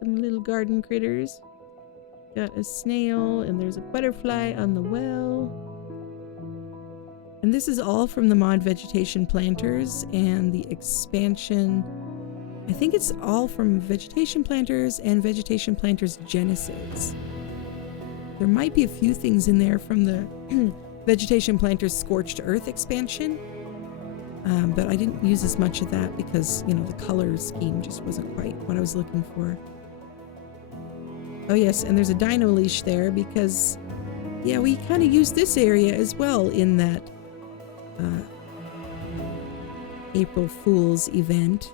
some little garden critters. Got a snail, and there's a butterfly on the well. And this is all from the mod Vegetation Planters and the expansion. I think it's all from Vegetation Planters and Vegetation Planters Genesis. There might be a few things in there from the Vegetation Planters Scorched Earth expansion, but I didn't use as much of that because, you know, the color scheme just wasn't quite what I was looking for. Oh yes, and there's a dino leash there because, yeah, we kind of used this area as well in that April Fool's event.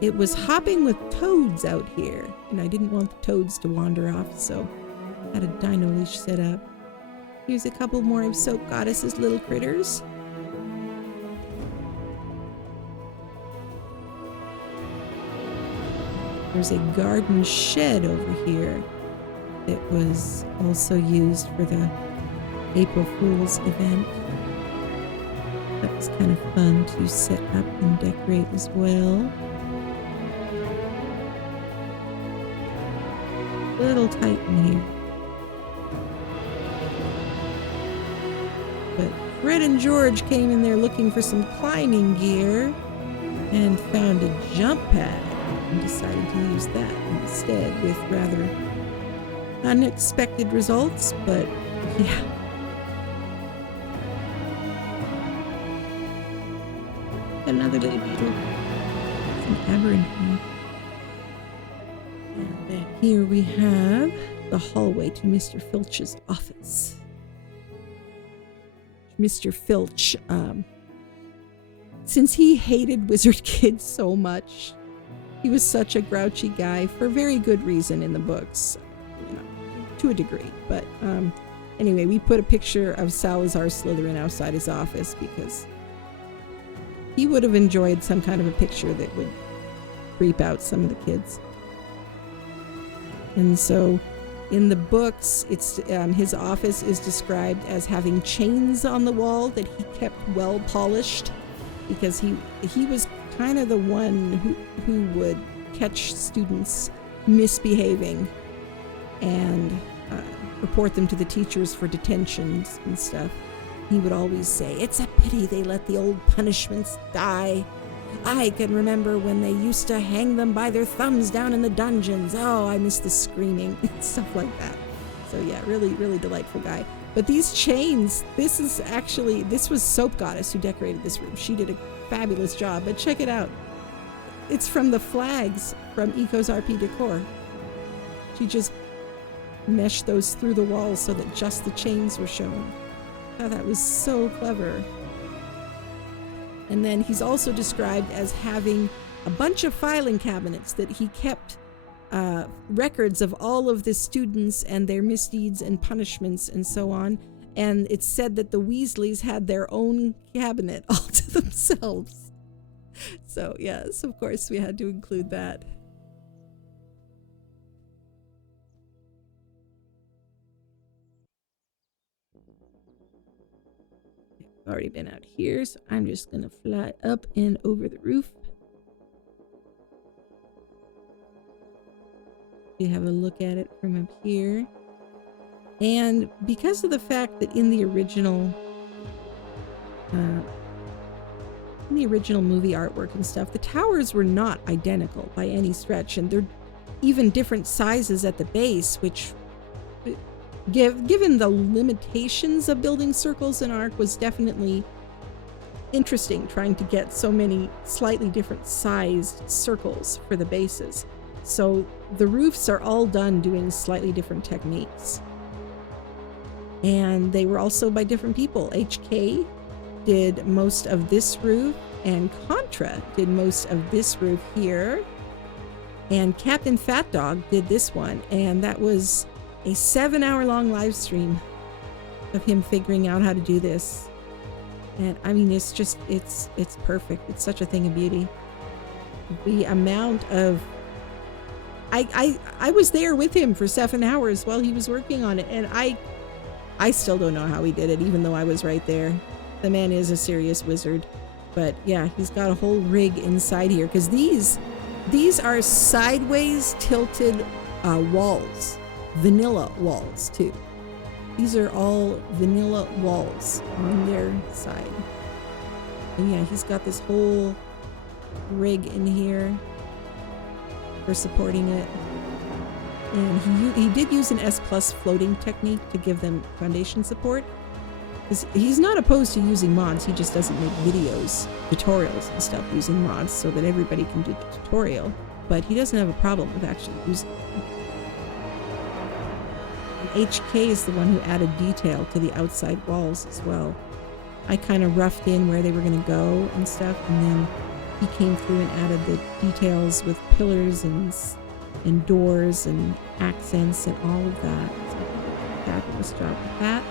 It was hopping with toads out here, and I didn't want the toads to wander off, so I had a dino leash set up. Here's a couple more of Soap Goddess's little critters. There's a garden shed over here that was also used for the April Fool's event. That was kind of fun to set up and decorate as well. A little tight in here. But Fred and George came in there looking for some climbing gear and found a jump pad and decided to use that instead with rather unexpected results, but yeah. Another little beetle. Some aberrant here. And back here we have the hallway to Mr. Filch's office. Mr. Filch, since he hated wizard kids so much, he was such a grouchy guy for very good reason in the books, you know, to a degree. But anyway, we put a picture of Salazar Slytherin outside his office because he would have enjoyed some kind of a picture that would creep out some of the kids. And so in the books, it's his office is described as having chains on the wall that he kept well polished, because he was kind of the one who would catch students misbehaving and report them to the teachers for detentions and stuff. He would always say, "It's a pity they let the old punishments die. I can remember when they used to hang them by their thumbs down in the dungeons. Oh, I miss the screaming," and stuff like that. So yeah, really, really delightful guy. But these chains, this was Soap Goddess who decorated this room. She did a fabulous job, but check it out. It's from the flags from Eco's RP Decor. She just meshed those through the walls so that just the chains were shown. Oh, that was so clever. And then he's also described as having a bunch of filing cabinets that he kept records of all of the students and their misdeeds and punishments and so on. And it's said that the Weasleys had their own cabinet all to themselves. So yes, of course we had to include that. I've already been out here, so I'm just gonna fly up and over the roof. You have a look at it from up here. And because of the fact that in the original movie artwork and stuff, the towers were not identical by any stretch, and they're even different sizes at the base, which given the limitations of building circles in Ark was definitely interesting, trying to get so many slightly different sized circles for the bases. So the roofs are all done doing slightly different techniques. And they were also by different people. HK did most of this roof, and Contra did most of this roof here. And Captain Fat Dog did this one, and that was a 7-hour-long live stream of him figuring out how to do this. And I mean, it's just, it's perfect. It's such a thing of beauty. The amount of, I was there with him for 7 hours while he was working on it, and I still don't know how he did it, even though I was right there. The man is a serious wizard. But yeah, he's got a whole rig inside here, because these are sideways tilted walls. Vanilla walls too. These are all vanilla walls on their side. And yeah, he's got this whole rig in here for supporting it. And he did use an S+ floating technique to give them foundation support. He's not opposed to using mods, he just doesn't make videos, tutorials and stuff using mods so that everybody can do the tutorial. But he doesn't have a problem with actually using them. HK is the one who added detail to the outside walls as well. I kind of roughed in where they were going to go and stuff, and then he came through and added the details with pillars and doors and accents and all of that. So fabulous job with that.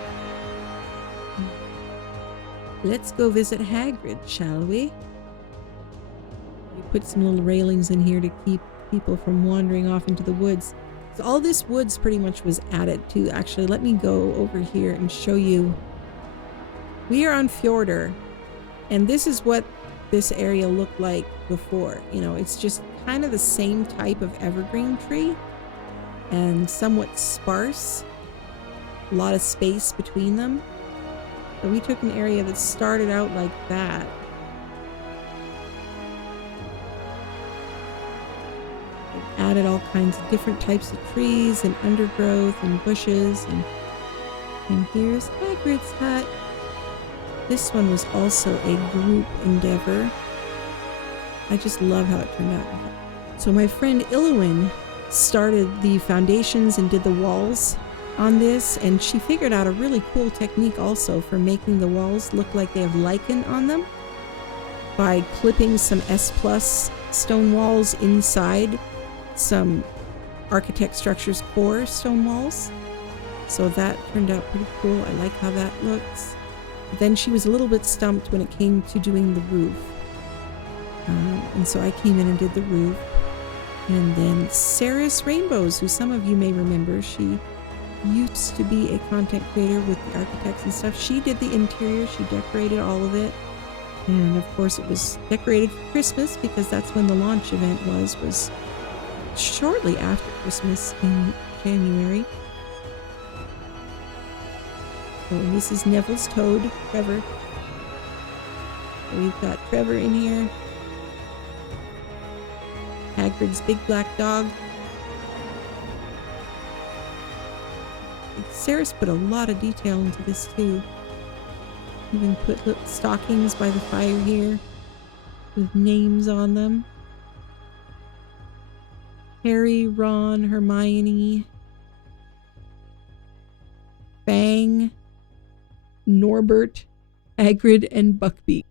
Let's go visit Hagrid, shall we? We put some little railings in here to keep people from wandering off into the woods. So all this woods pretty much was added to. Actually, let me go over here and show you. We are on Fjordur, and this is what this area looked like before. You know, it's just kind of the same type of evergreen tree and somewhat sparse. A lot of space between them. So we took an area that started out like that. Added all kinds of different types of trees and undergrowth and bushes, and here's Hagrid's hut. This one was also a group endeavor. I just love how it turned out. So my friend Ilawen started the foundations and did the walls on this, and she figured out a really cool technique also for making the walls look like they have lichen on them by clipping some S+ stone walls inside some Architect Structures core stone walls. So that turned out pretty cool. I like how that looks. Then she was a little bit stumped when it came to doing the roof. And so I came in and did the roof. And then Sarris Rainbows, who some of you may remember, she used to be a content creator with the ARKitects and stuff. She did the interior, she decorated all of it. And of course it was decorated for Christmas because that's when the launch event was shortly after Christmas in January. Oh, and this is Neville's toad, Trevor. So we've got Trevor in here. Hagrid's big black dog. Sarris put a lot of detail into this too. Even put little stockings by the fire here with names on them. Harry, Ron, Hermione, Fang, Norbert, Hagrid, and Buckley.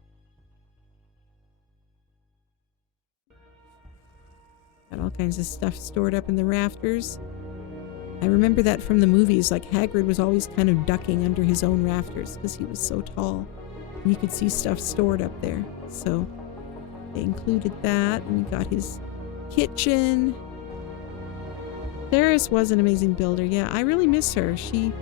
Got all kinds of stuff stored up in the rafters. I remember that from the movies, like Hagrid was always kind of ducking under his own rafters because he was so tall. And you could see stuff stored up there. So they included that, and we got his kitchen. Sarris was an amazing builder. Yeah, I really miss her. She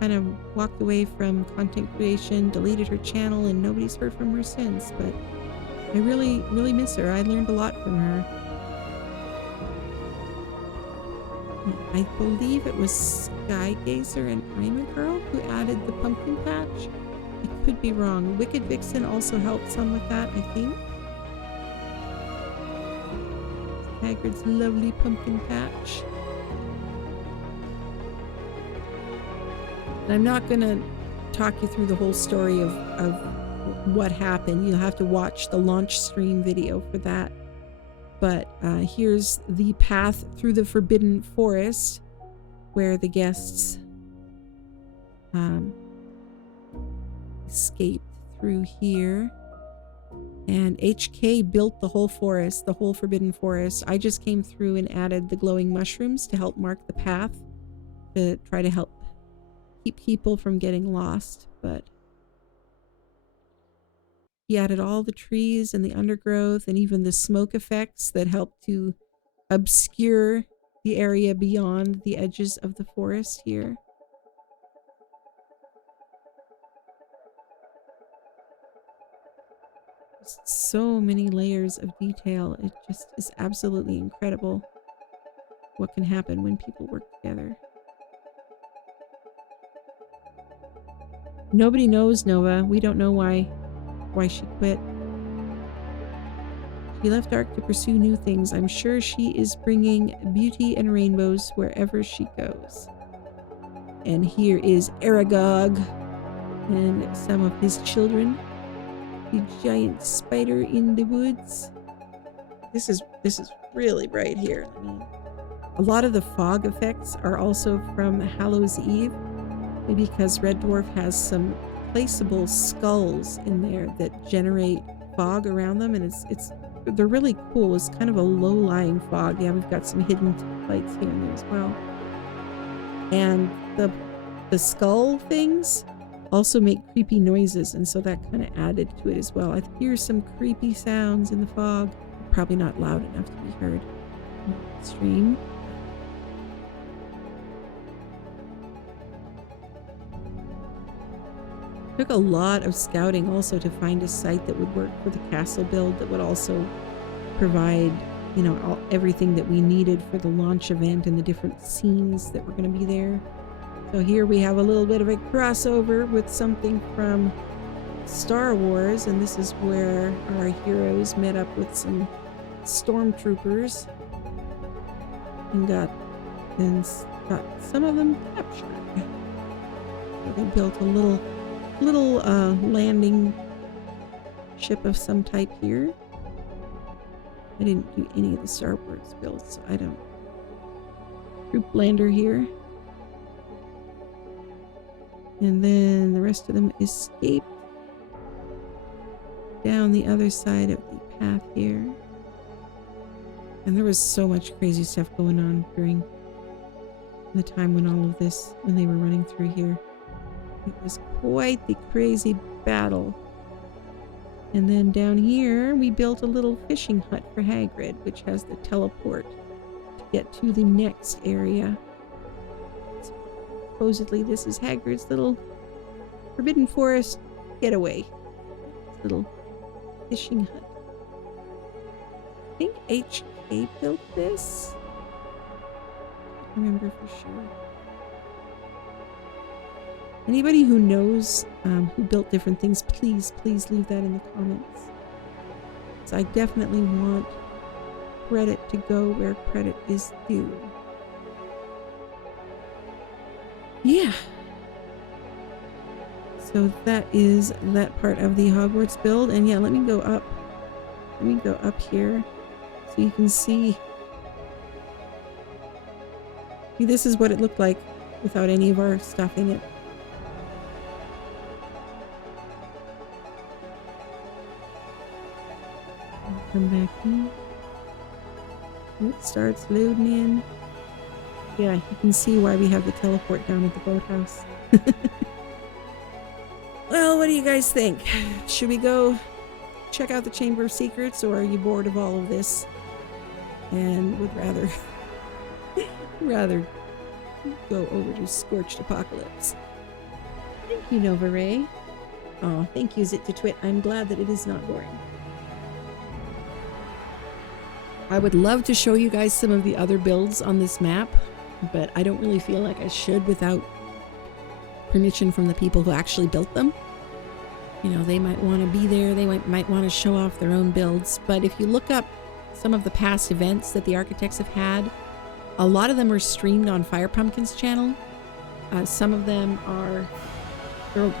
kind of walked away from content creation, deleted her channel, and nobody's heard from her since. But I really, really miss her. I learned a lot from her. I believe it was Skyegazer and Immagirl who added the pumpkin patch. I could be wrong. WikidVixen also helped some with that, I think. Hagrid's lovely pumpkin patch. And I'm not going to talk you through the whole story of what happened. You'll have to watch the launch stream video for that. But here's the path through the Forbidden Forest where the guests escaped through here. And HK built the whole forest, the whole Forbidden Forest. I just came through and added the glowing mushrooms to help mark the path, to try to help keep people from getting lost. But he added all the trees and the undergrowth and even the smoke effects that help to obscure the area beyond the edges of the forest here. Just so many layers of detail. It just is absolutely incredible what can happen when people work together. Nobody knows Nova. We don't know why she quit. She left Ark to pursue new things. I'm sure she is bringing beauty and rainbows wherever she goes. And here is Aragog and some of his children. The giant spider in the woods. This is really bright here. I mean, a lot of the fog effects are also from Hallows Eve, maybe because Red Dwarf has some placeable skulls in there that generate fog around them, and they're really cool. It's kind of a low-lying fog. Yeah, we've got some hidden lights here and there as well. And the skull things also make creepy noises, and so that kind of added to it as well. I hear some creepy sounds in the fog. Probably not loud enough to be heard on the stream. Took a lot of scouting also to find a site that would work for the castle build, that would also provide, you know, everything that we needed for the launch event and the different scenes that were going to be there. So here we have a little bit of a crossover with something from Star Wars, and this is where our heroes met up with some stormtroopers and got some of them captured. So they built a little landing ship of some type here. I didn't do any of the Star Wars builds, so I don't troop lander here. And then the rest of them escape down the other side of the path here. And there was so much crazy stuff going on during the time when when they were running through here. It was quite the crazy battle. And then down here, we built a little fishing hut for Hagrid, which has the teleport to get to the next area. Supposedly, this is Hagrid's little Forbidden Forest getaway. Little fishing hut. I think HK built this. I don't remember for sure. Anybody who knows who built different things, please leave that in the comments. So I definitely want credit to go where credit is due. Yeah. So that is that part of the Hogwarts build. And yeah, let me go up. Let me go up here so you can see. See, this is what it looked like without any of our stuff in it. Come back in. It starts loading in. Yeah, you can see why we have the teleport down at the boathouse. Well, what do you guys think? Should we go check out the Chamber of Secrets, or are you bored of all of this and would rather go over to Scorched Apocalypse? Thank you, Nova Ray. Oh, thank you, Zit to Twit. I'm glad that it is not boring. I would love to show you guys some of the other builds on this map, but I don't really feel like I should without permission from the people who actually built them. You know, they might want to be there, they might want to show off their own builds, but if you look up some of the past events that the ARKitects have had, a lot of them are streamed on Fire Pumpkin's channel. Some of them are,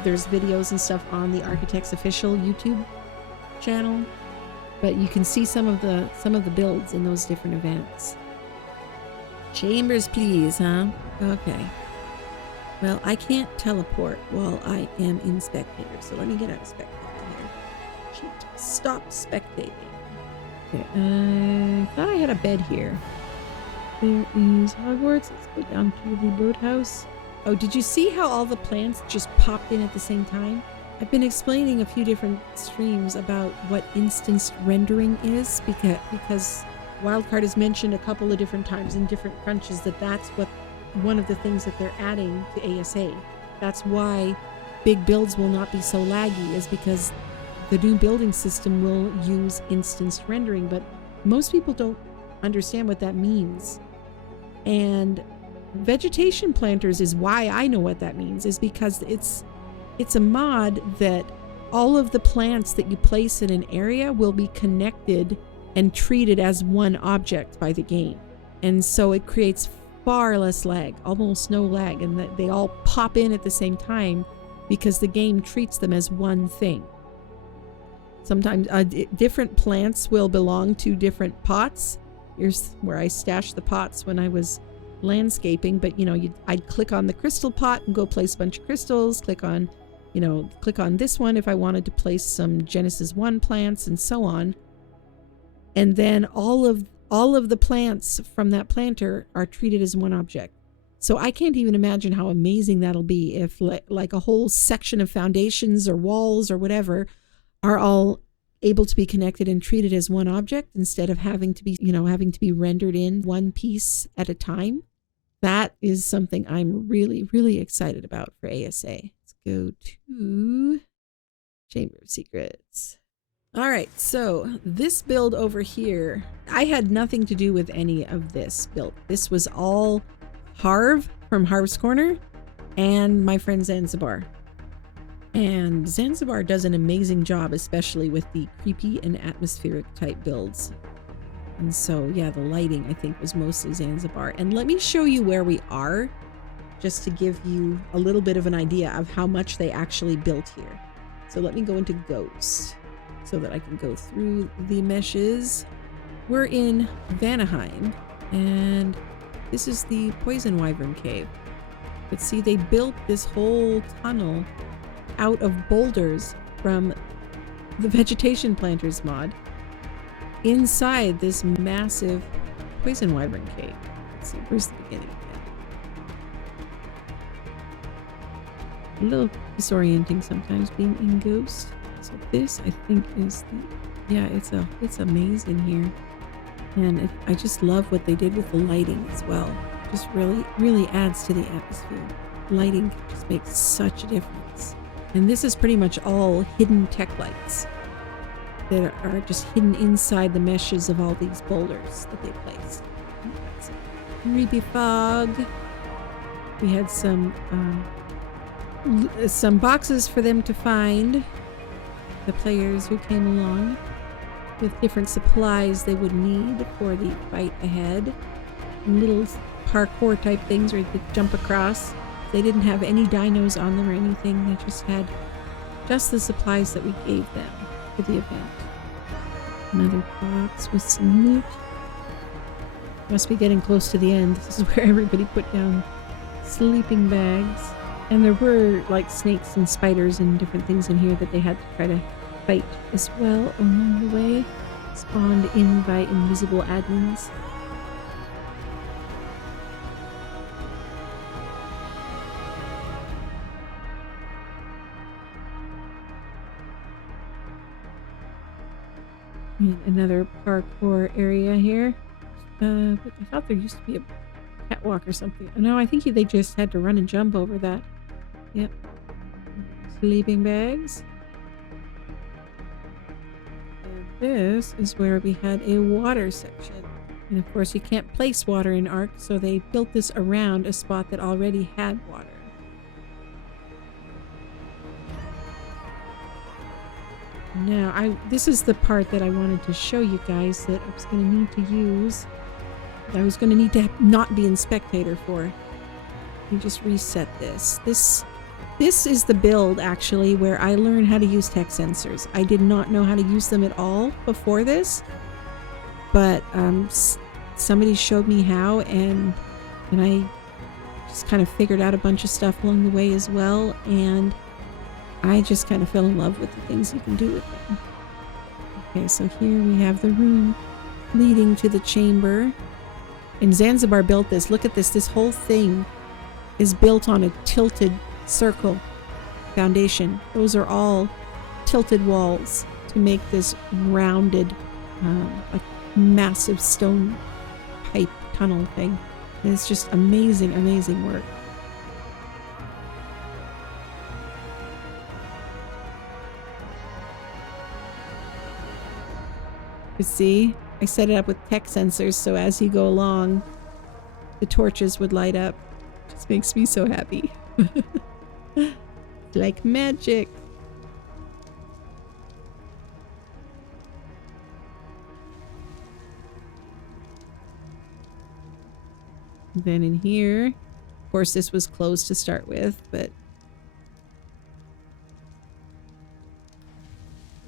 there's videos and stuff on the ARKitects official YouTube channel. But you can see some of the builds in those different events. Chambers, please, huh? Okay. Well, I can't teleport while I am in spectator, so let me get out of spectator here. Shoot. Stop spectating. Okay, I thought I had a bed here. There is Hogwarts. Let's go down to the boathouse. Oh, did you see how all the plants just popped in at the same time? I've been explaining a few different streams about what instanced rendering is because Wildcard has mentioned a couple of different times in different crunches that that's what one of the things that they're adding to ASA. That's why big builds will not be so laggy, is because the new building system will use instanced rendering, but most people don't understand what that means. And vegetation planters is why I know what that means, is because it's a mod that all of the plants that you place in an area will be connected and treated as one object by the game. And so it creates far less lag, almost no lag, and that they all pop in at the same time because the game treats them as one thing. Sometimes different plants will belong to different pots. Here's where I stashed the pots when I was landscaping, but you know, I'd click on the crystal pot and go place a bunch of crystals, click on this one if I wanted to place some Genesis 1 plants and so on. And then all of the plants from that planter are treated as one object. So I can't even imagine how amazing that'll be if like a whole section of foundations or walls or whatever are all able to be connected and treated as one object instead of having to be rendered in one piece at a time. That is something I'm really, really excited about for ASA. Let's go to Chamber of Secrets. All right, so this build over here, I had nothing to do with any of this build. This was all Harv from Harv's Corner and my friend Zanzibar. And Zanzibar does an amazing job, especially with the creepy and atmospheric type builds. And so, yeah, the lighting, I think, was mostly Zanzibar. And let me show you where we are, just to give you a little bit of an idea of how much they actually built here. So let me go into Ghost so that I can go through the meshes. We're in Vanaheim, and This is the Poison Wyvern Cave. But see, they built this whole tunnel out of boulders from the Vegetation Planters mod inside this massive Poison Wyvern Cave. Let's see, where's the beginning again? A little disorienting sometimes being in Ghost. So this, I think, is the... Yeah, it's amazing here. And I just love what they did with the lighting as well. Just really adds to the atmosphere. Lighting just makes such a difference. And this is pretty much all hidden tech lights that are just hidden inside the meshes of all these boulders that they placed. Creepy fog. We had some boxes for them to find, the players who came along, with different supplies they would need for the fight ahead. Little parkour type things where they could jump across. They didn't have any dinos on them or anything. They just had just the supplies that we gave them for the event. Another box with some loot. Must be getting close to the end. This is where everybody put down sleeping bags. And there were like snakes and spiders and different things in here that they had to try to fight as well along the way. Spawned in by invisible admins. And another parkour area here. But I thought there used to be a catwalk or something. No, I think they just had to run and jump over that. Yep. Sleeping bags. And this is where we had a water section. And of course you can't place water in Ark, so they built this around a spot that already had water. Now, this is the part that I wanted to show you guys that I was going to need to use. I was going to need to not be in spectator for. Let me just reset this. This is the build, actually, where I learned how to use tech sensors. I did not know how to use them at all before this, but somebody showed me how, and I just kind of figured out a bunch of stuff along the way as well, and I just kind of fell in love with the things you can do with them. Okay, so here we have the room leading to the chamber. And Zanzibar built this. Look at this. This whole thing is built on a tilted circle foundation. Those are all tilted walls to make this rounded, like massive stone pipe tunnel thing. And it's just amazing, amazing work. You see, I set it up with tech sensors so as you go along, the torches would light up. Just makes me so happy. Like magic. Then in here, of course this was closed to start with, but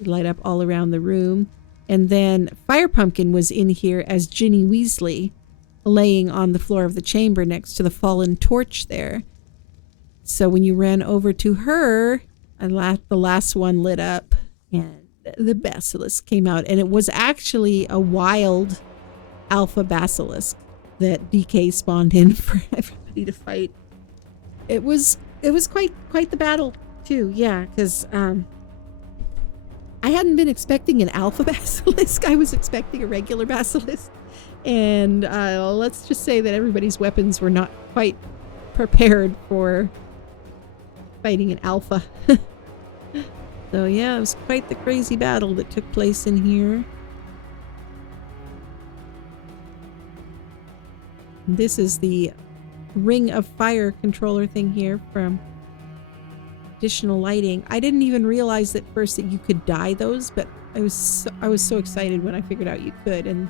light up all around the room. And then Fire Pumpkin was in here as Ginny Weasley, laying on the floor of the chamber next to the fallen torch there. So when you ran over to her, the last one lit up, and the basilisk came out. And it was actually a wild alpha basilisk that DK spawned in for everybody to fight. It was quite the battle too, yeah, because I hadn't been expecting an alpha basilisk. I was expecting a regular basilisk. And let's just say that everybody's weapons were not quite prepared for fighting an alpha. So yeah, it was quite the crazy battle that took place in here. This is the Ring of Fire controller thing here from additional lighting. I didn't even realize at first that you could dye those, but I was so excited when I figured out you could. And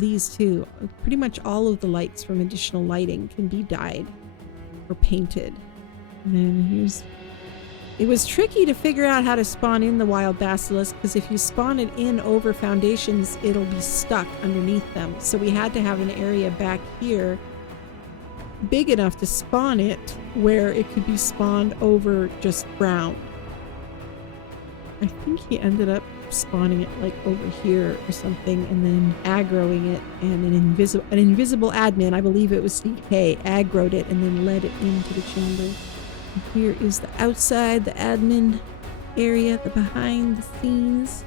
these too, pretty much all of the lights from additional lighting can be dyed or painted. And then it was tricky to figure out how to spawn in the wild basilisk, because if you spawn it in over foundations, it'll be stuck underneath them. So we had to have an area back here big enough to spawn it where it could be spawned over just ground. I think he ended up spawning it like over here or something and then aggroing it, and an invisible admin, I believe it was CK, aggroed it and then led it into the chamber. And here is the outside, the admin area, the behind the scenes.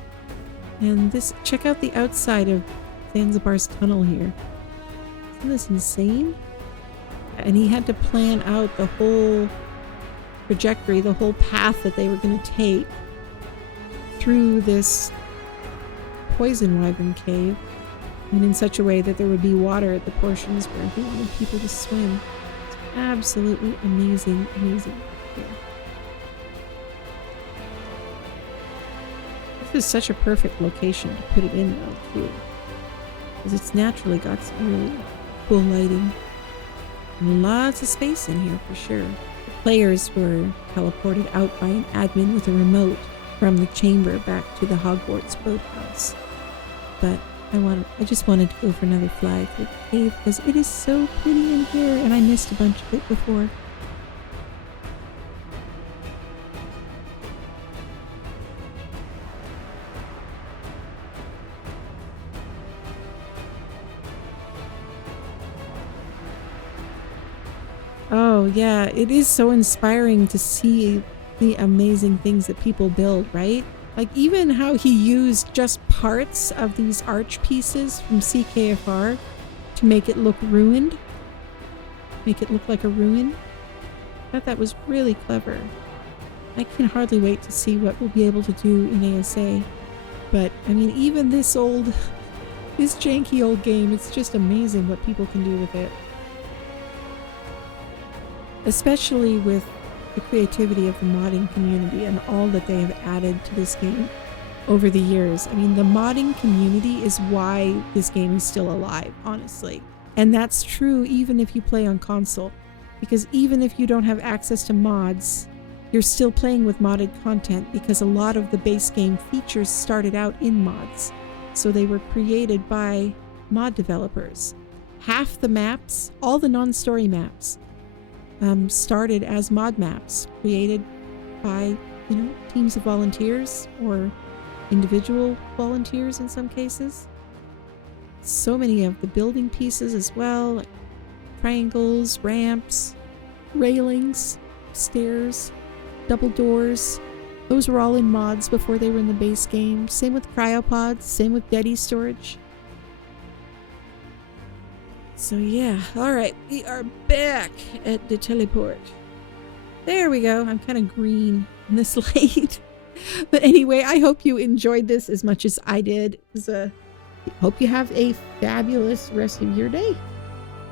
And this, check out the outside of Zanzibar's tunnel here. Isn't this insane? And he had to plan out the whole trajectory, the whole path that they were going to take through this poison wyvern cave, and in such a way that there would be water at the portions where he wanted people to swim. It's absolutely amazing, amazing. Yeah. This is such a perfect location to put it in though, too, because it's naturally got some really cool lighting and lots of space in here for sure. The players were teleported out by an admin with a remote from the chamber back to the Hogwarts boathouse. But I just wanted to go for another fly through the cave because it is so pretty in here, and I missed a bunch of it before. Oh yeah, it is so inspiring to see the amazing things that people build, right? Like even how he used just parts of these arch pieces from CKFR to make it look ruined. Make it look like a ruin. I thought that was really clever. I can hardly wait to see what we'll be able to do in ASA. But I mean, even this janky old game, it's just amazing what people can do with it. Especially with the creativity of the modding community and all that they have added to this game over the years. I mean, the modding community is why this game is still alive, honestly. And that's true even if you play on console, because even if you don't have access to mods, you're still playing with modded content because a lot of the base game features started out in mods. So they were created by mod developers. Half the maps, all the non-story maps, started as mod maps created by, you know, teams of volunteers or individual volunteers in some cases. So many of the building pieces as well, like triangles, ramps, railings, stairs, double doors. Those were all in mods before they were in the base game. Same with cryopods, same with Deddy storage. So yeah, alright, we are back at the teleport. There we go. I'm kind of green in this light. But anyway, I hope you enjoyed this as much as I did. Hope you have a fabulous rest of your day.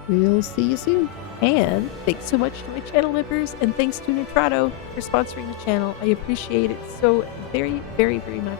We'll see you soon. And thanks so much to my channel members, and thanks to Nitrado for sponsoring the channel. I appreciate it so very, very, very much.